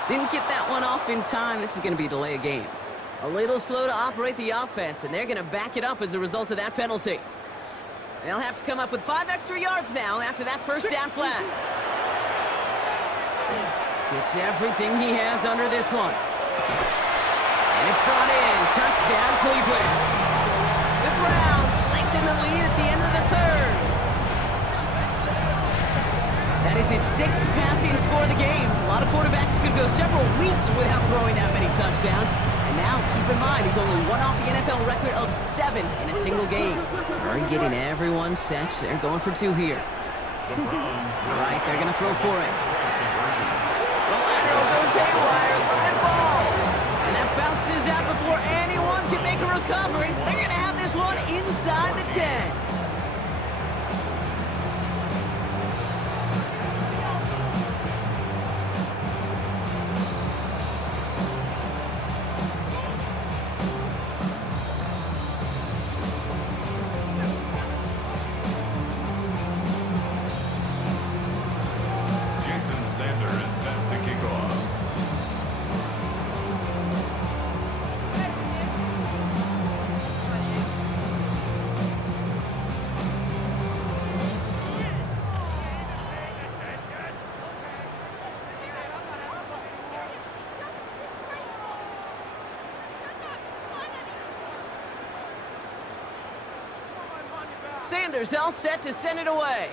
Didn't get that one off in time. This is going to be a delay of game. A little slow to operate the offense, and they're going to back it up as a result of that penalty. They'll have to come up with 5 extra yards now after that first down flag. Gets everything he has under this one. And it's brought in. Touchdown, Cleveland. The Browns lengthen the lead at the end of the 3rd. That is his 6th passing score of the game. A lot of quarterbacks could go several weeks without throwing that many touchdowns. And now, keep in mind, he's only one off the NFL record of 7 in a single game. Murray getting everyone set. They're going for 2 here. All right, they're going to throw for it. The lateral goes haywire. Live ball. And that bounces out before anyone can make a recovery. They're going to have this one inside the 10. Sanders all set to send it away.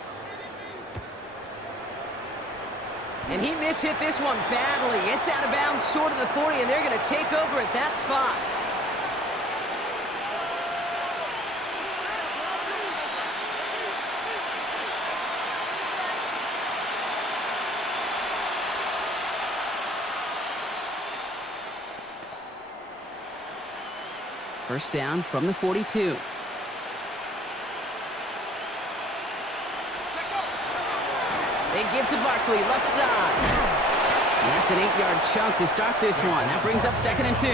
And he mishit this one badly. It's out of bounds short of the 40, and they're going to take over at that spot. First down from the 42. They give to Barkley, left side. That's an 8-yard chunk to start this one. That brings up 2nd and 2.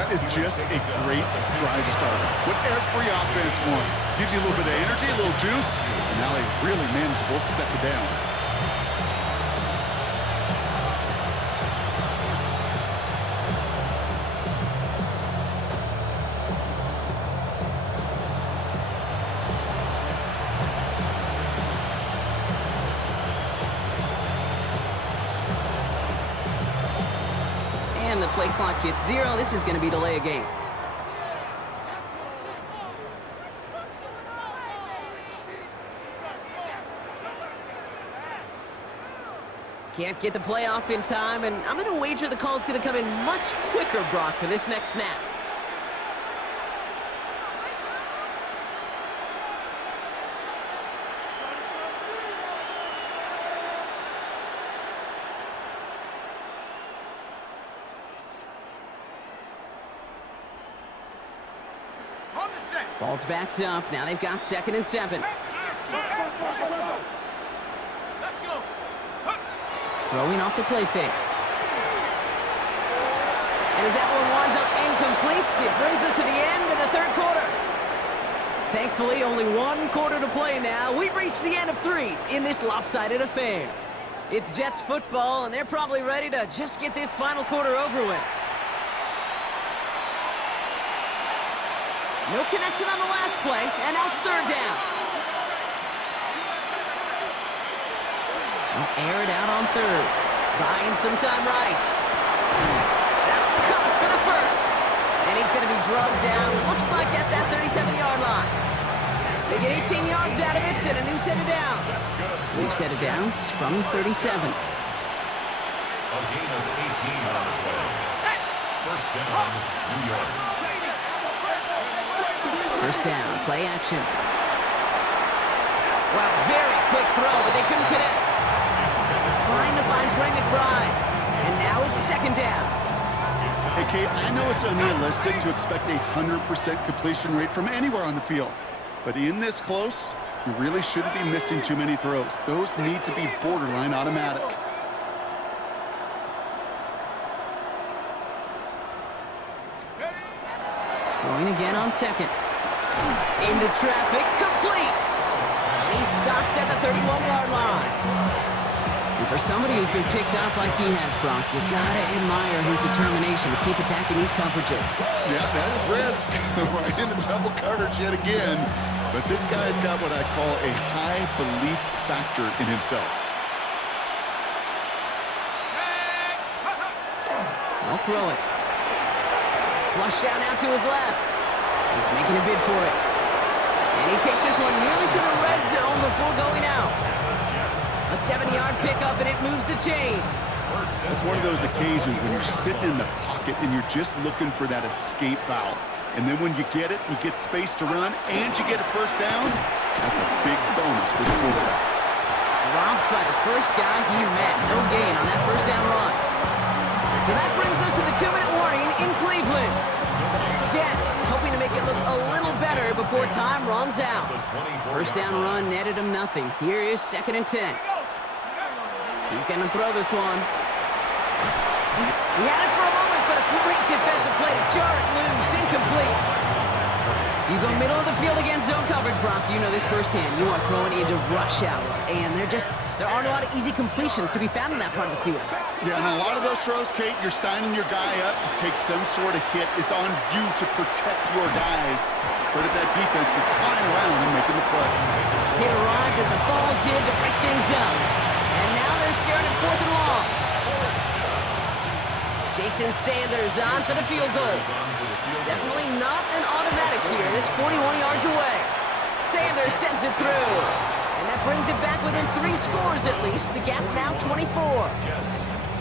That is just a great drive starter. What every offense wants. Gives you a little bit of energy, a little juice, and now a really manageable 2nd down. And the play clock hits 0. This is going to be delay a game. Can't get the play off in time, and I'm going to wager the call's going to come in much quicker, Brock, for this next snap. Ball's backed up. Now they've got 2nd and 7. Throwing off the play fake. And as that one winds up incomplete, it brings us to the end of the 3rd quarter. Thankfully, only 1 quarter to play now. We've reached the end of 3 in this lopsided affair. It's Jets football, and they're probably ready to just get this final quarter over with. No connection on the last play, and now it's 3rd down. They'll air it out on 3rd. Buying some time right. That's caught for the 1st. And he's going to be drugged down, looks like at that 37-yard line. They get 18 yards out of it and a new set of downs. New set of downs from 37. A gain of 18 on the play. First down, New York. First down, play action. Well, very quick throw, but they couldn't connect. Trying to find Trey McBride. And now it's 2nd down. Hey, Kate, I know it's unrealistic to expect a 100% completion rate from anywhere on the field. But in this close, you really shouldn't be missing too many throws. Those need to be borderline automatic. Throwing again on 2nd. Into traffic, complete. And he's stopped at the 31-yard line. And for somebody who's been picked off like he has, Brock, you gotta admire his determination to keep attacking these coverages. Yeah, that is risk. Right into double coverage yet again. But this guy's got what I call a high belief factor in himself. I'll throw it. Flush down out to his left. He's making a bid for it. And he takes this one nearly to the red zone before going out. A 70-yard pickup, and it moves the chains. It's one of those occasions when you're sitting in the pocket and you're just looking for that escape valve. And then when you get it, you get space to run, and you get a first down, that's a big bonus for the quarterback. Dropped by the first guy he met. No gain on that first down run. So that brings us to the 2-minute warning in Cleveland. Jets hoping to make it look a little better before time runs out. First down run netted him nothing. Here is 2nd and 10. He's going to throw this one. He had it for a moment, but a great defensive play to jar it loose. Incomplete. You go middle of the field against zone coverage, Brock. You know this firsthand. You are throwing into rush hour, and there aren't a lot of easy completions to be found in that part of the field. Yeah, and a lot of those throws, Kate, you're signing your guy up to take some sort of hit. It's on you to protect your guys. Credit that defense for flying around and making the play. Hit arrived as the ball did to break things up. And now they're staring at 4th and long. Jason Sanders on for the field goal. Definitely not an automatic here. This 41 yards away. Sanders sends it through. And that brings it back within 3 scores at least. The gap now 24.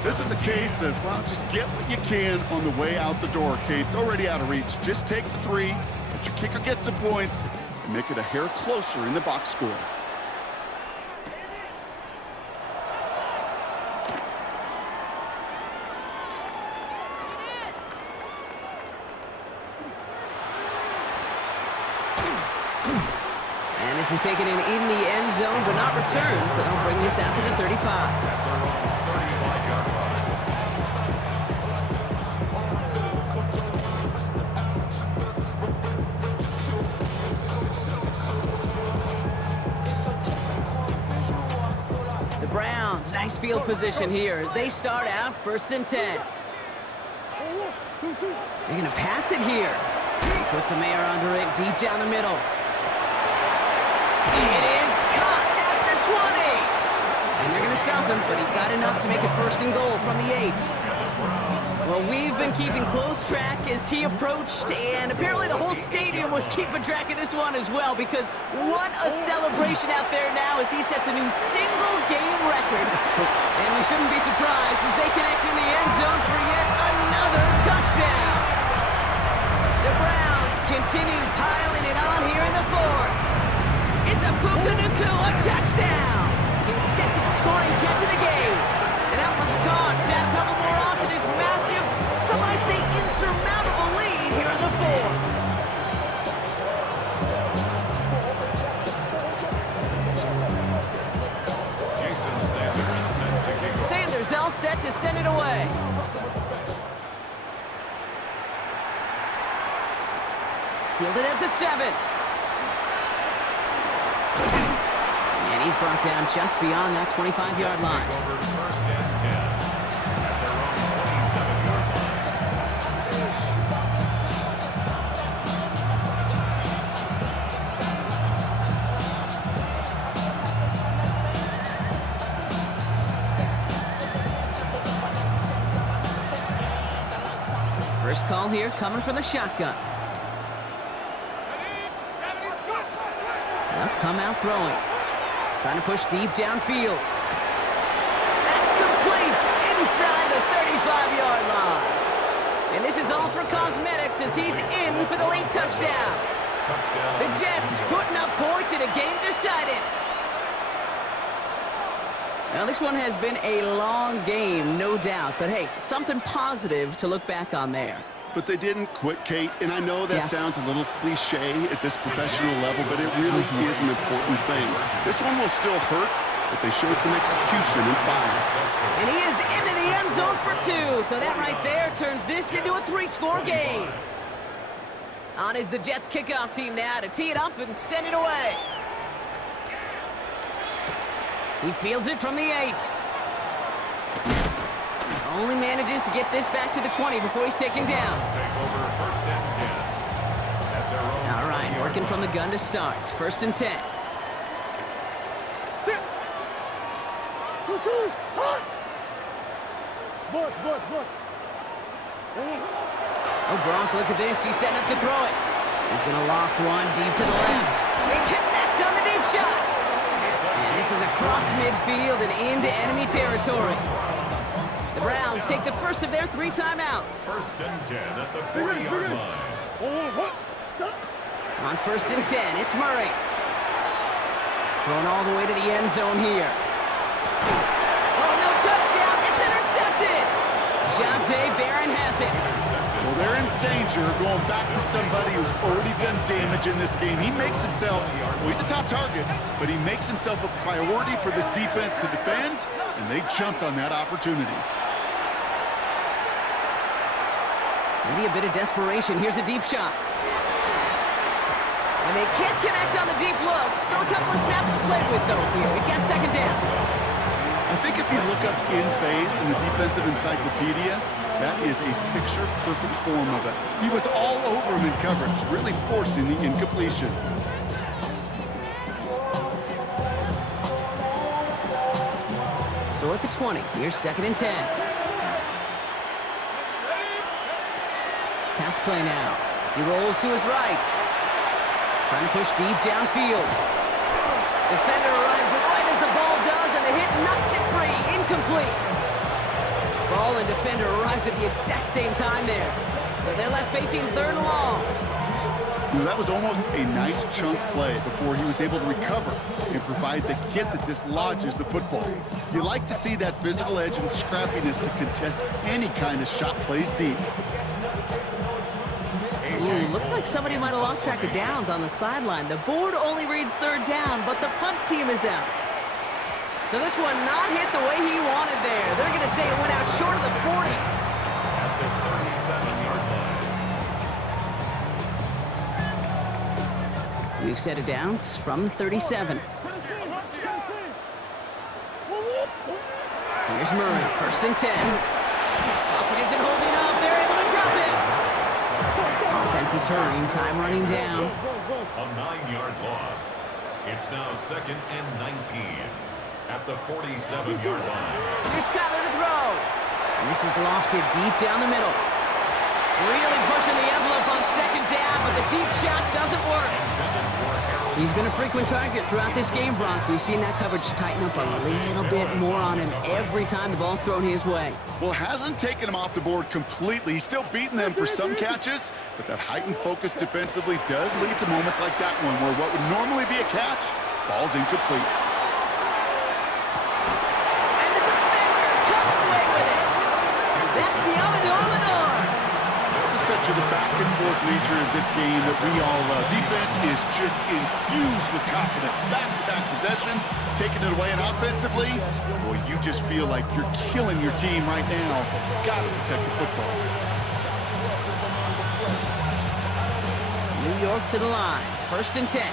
This is a case of, well, just get what you can on the way out the door, Kate. It's already out of reach. Just take the 3, let your kicker get some points, and make it a hair closer in the box score. And this is taken in the end zone, but not returned, so they'll bring this out to the 35. The Browns, nice field position here as they start out 1st and 10. They're going to pass it here. He puts some air under it, deep down the middle. It is caught at the 20. And they're going to stop him, but he got enough to make it 1st and goal from the 8. Well, we've been keeping close track as he approached, and apparently the whole stadium was keeping track of this one as well, because what a celebration out there now as he sets a new single-game record. And we shouldn't be surprised as they connect in the end zone for yet another touchdown. The Browns continue piling it on here in the 4th. It's a Puka Nacua touchdown. His 2nd scoring catch of the game. And out comes Cox. Add a couple more on to this massive, some might say insurmountable lead here in the 4th. Sanders all set to send it away. Fielded at the 7. And he's brought down just beyond that 25-yard line. Over 1st and 10 at their own 27-yard line. First call here coming from the shotgun. They'll come out throwing. Trying to push deep downfield. That's complete inside the 35-yard line. And this is all for cosmetics as he's in for the late touchdown. The Jets putting up points in a game decided. Now, this one has been a long game, no doubt. But, hey, something positive to look back on there. But they didn't quit, Kate, and I know that sounds a little cliche at this professional level, but it really is an important thing. This one will still hurt, but they showed some execution and fire. And he is into the end zone for 2, so that right there turns this into a 3-score game. On is the Jets kickoff team now to tee it up and send it away. He fields it from the 8. Only manages to get this back to the 20 before he's taken down. All right, working from the gun to start. 1st and 10. Sit. 2-2. Hot. Bush. Oh, Gronk, look at this. He's setting up to throw it. He's going to loft one deep to the left. They connect on the deep shot. And this is across midfield and into enemy territory. The Browns take the first of their 3 timeouts. 1st and 10 at the 40-yard line. On 1st and 10, it's Murray. Going all the way to the end zone here. Oh, no touchdown. It's intercepted. Jonte Barron has it. Well, they're in danger going back to somebody who's already done damage in this game. He makes himself, well, he's a top target, but he makes himself a priority for this defense to defend, and they jumped on that opportunity. Maybe a bit of desperation. Here's a deep shot. And they can't connect on the deep look. Still a couple of snaps to play with, though, here. We've got 2nd down. I think if you look up in phase in the defensive encyclopedia, that is a picture-perfect form of it. He was all over him in coverage, really forcing the incompletion. So at the 20, here's 2nd and 10. Pass play now. He rolls to his right. Trying to push deep downfield. Defender arrives right as the ball does, and the hit knocks it free. Incomplete. Ball and defender arrived at the exact same time there. So they're left facing 3rd and long. That was almost a nice chunk play before he was able to recover and provide the hit that dislodges the football. You like to see that physical edge and scrappiness to contest any kind of shot plays deep. Ooh, looks like somebody might have lost track of downs on the sideline. The board only reads 3rd down, but the punt team is out. So this one not hit the way he wanted there. They're going to say it went out short of the 40. At the 37-yard line. We've set it downs from the 37. Here's Murray, 1st and 10. Pocket isn't holding up. They're able to drop it. Offense is hurrying, time running down. A 9-yard loss. It's now 2nd and 19 at the 47-yard line. Here's Kyler to throw. And this is lofted deep down the middle. Really pushing the envelope on 2nd down, but the deep shot doesn't work. He's been a frequent target throughout this game, Brock. We've seen that coverage tighten up a little bit more on him every time the ball's thrown his way. Well, hasn't taken him off the board completely. He's still beating them for some catches, but that heightened focus defensively does lead to moments like that one where what would normally be a catch falls incomplete. And the defender comes away with it. That's the Lenore. This is such a the back-and-forth nature of this game that we all love. Defense is just infused with confidence. Back-to-back possessions, taking it away, and offensively, boy, you just feel like you're killing your team right now. Got to protect the football. New York to the line. 1st and 10.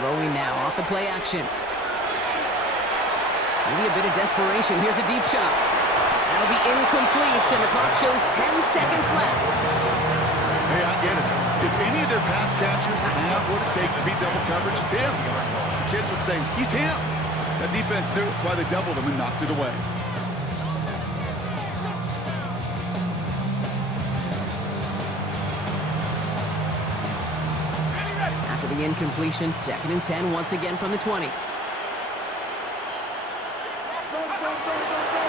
Throwing now off the play action. Maybe a bit of desperation. Here's a deep shot. That'll be incomplete, and the clock shows 10 seconds left. Hey, I get it. If any of their pass catchers have what it takes to beat double coverage, it's him. The kids would say, he's him. That defense knew. That's why they doubled him and knocked it away. After the incompletion, 2nd and 10 once again from the 20.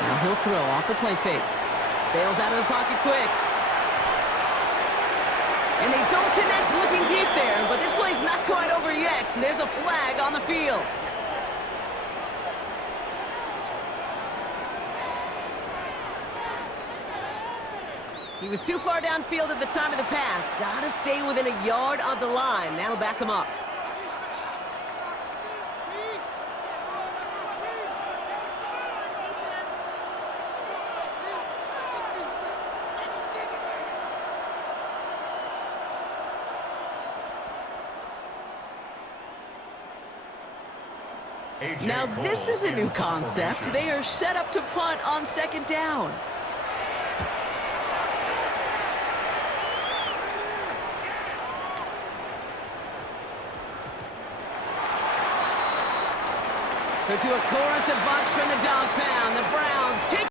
Now he'll throw off the play fake. Bails out of the pocket quick. And they don't connect looking deep there, but this play's not quite over yet. There's a flag on the field. He was too far downfield at the time of the pass. Gotta stay within a yard of the line. That'll back him up. Now this is a new concept. They are set up to punt on 2nd down. So to a chorus of bucks from the dog pound, the Browns take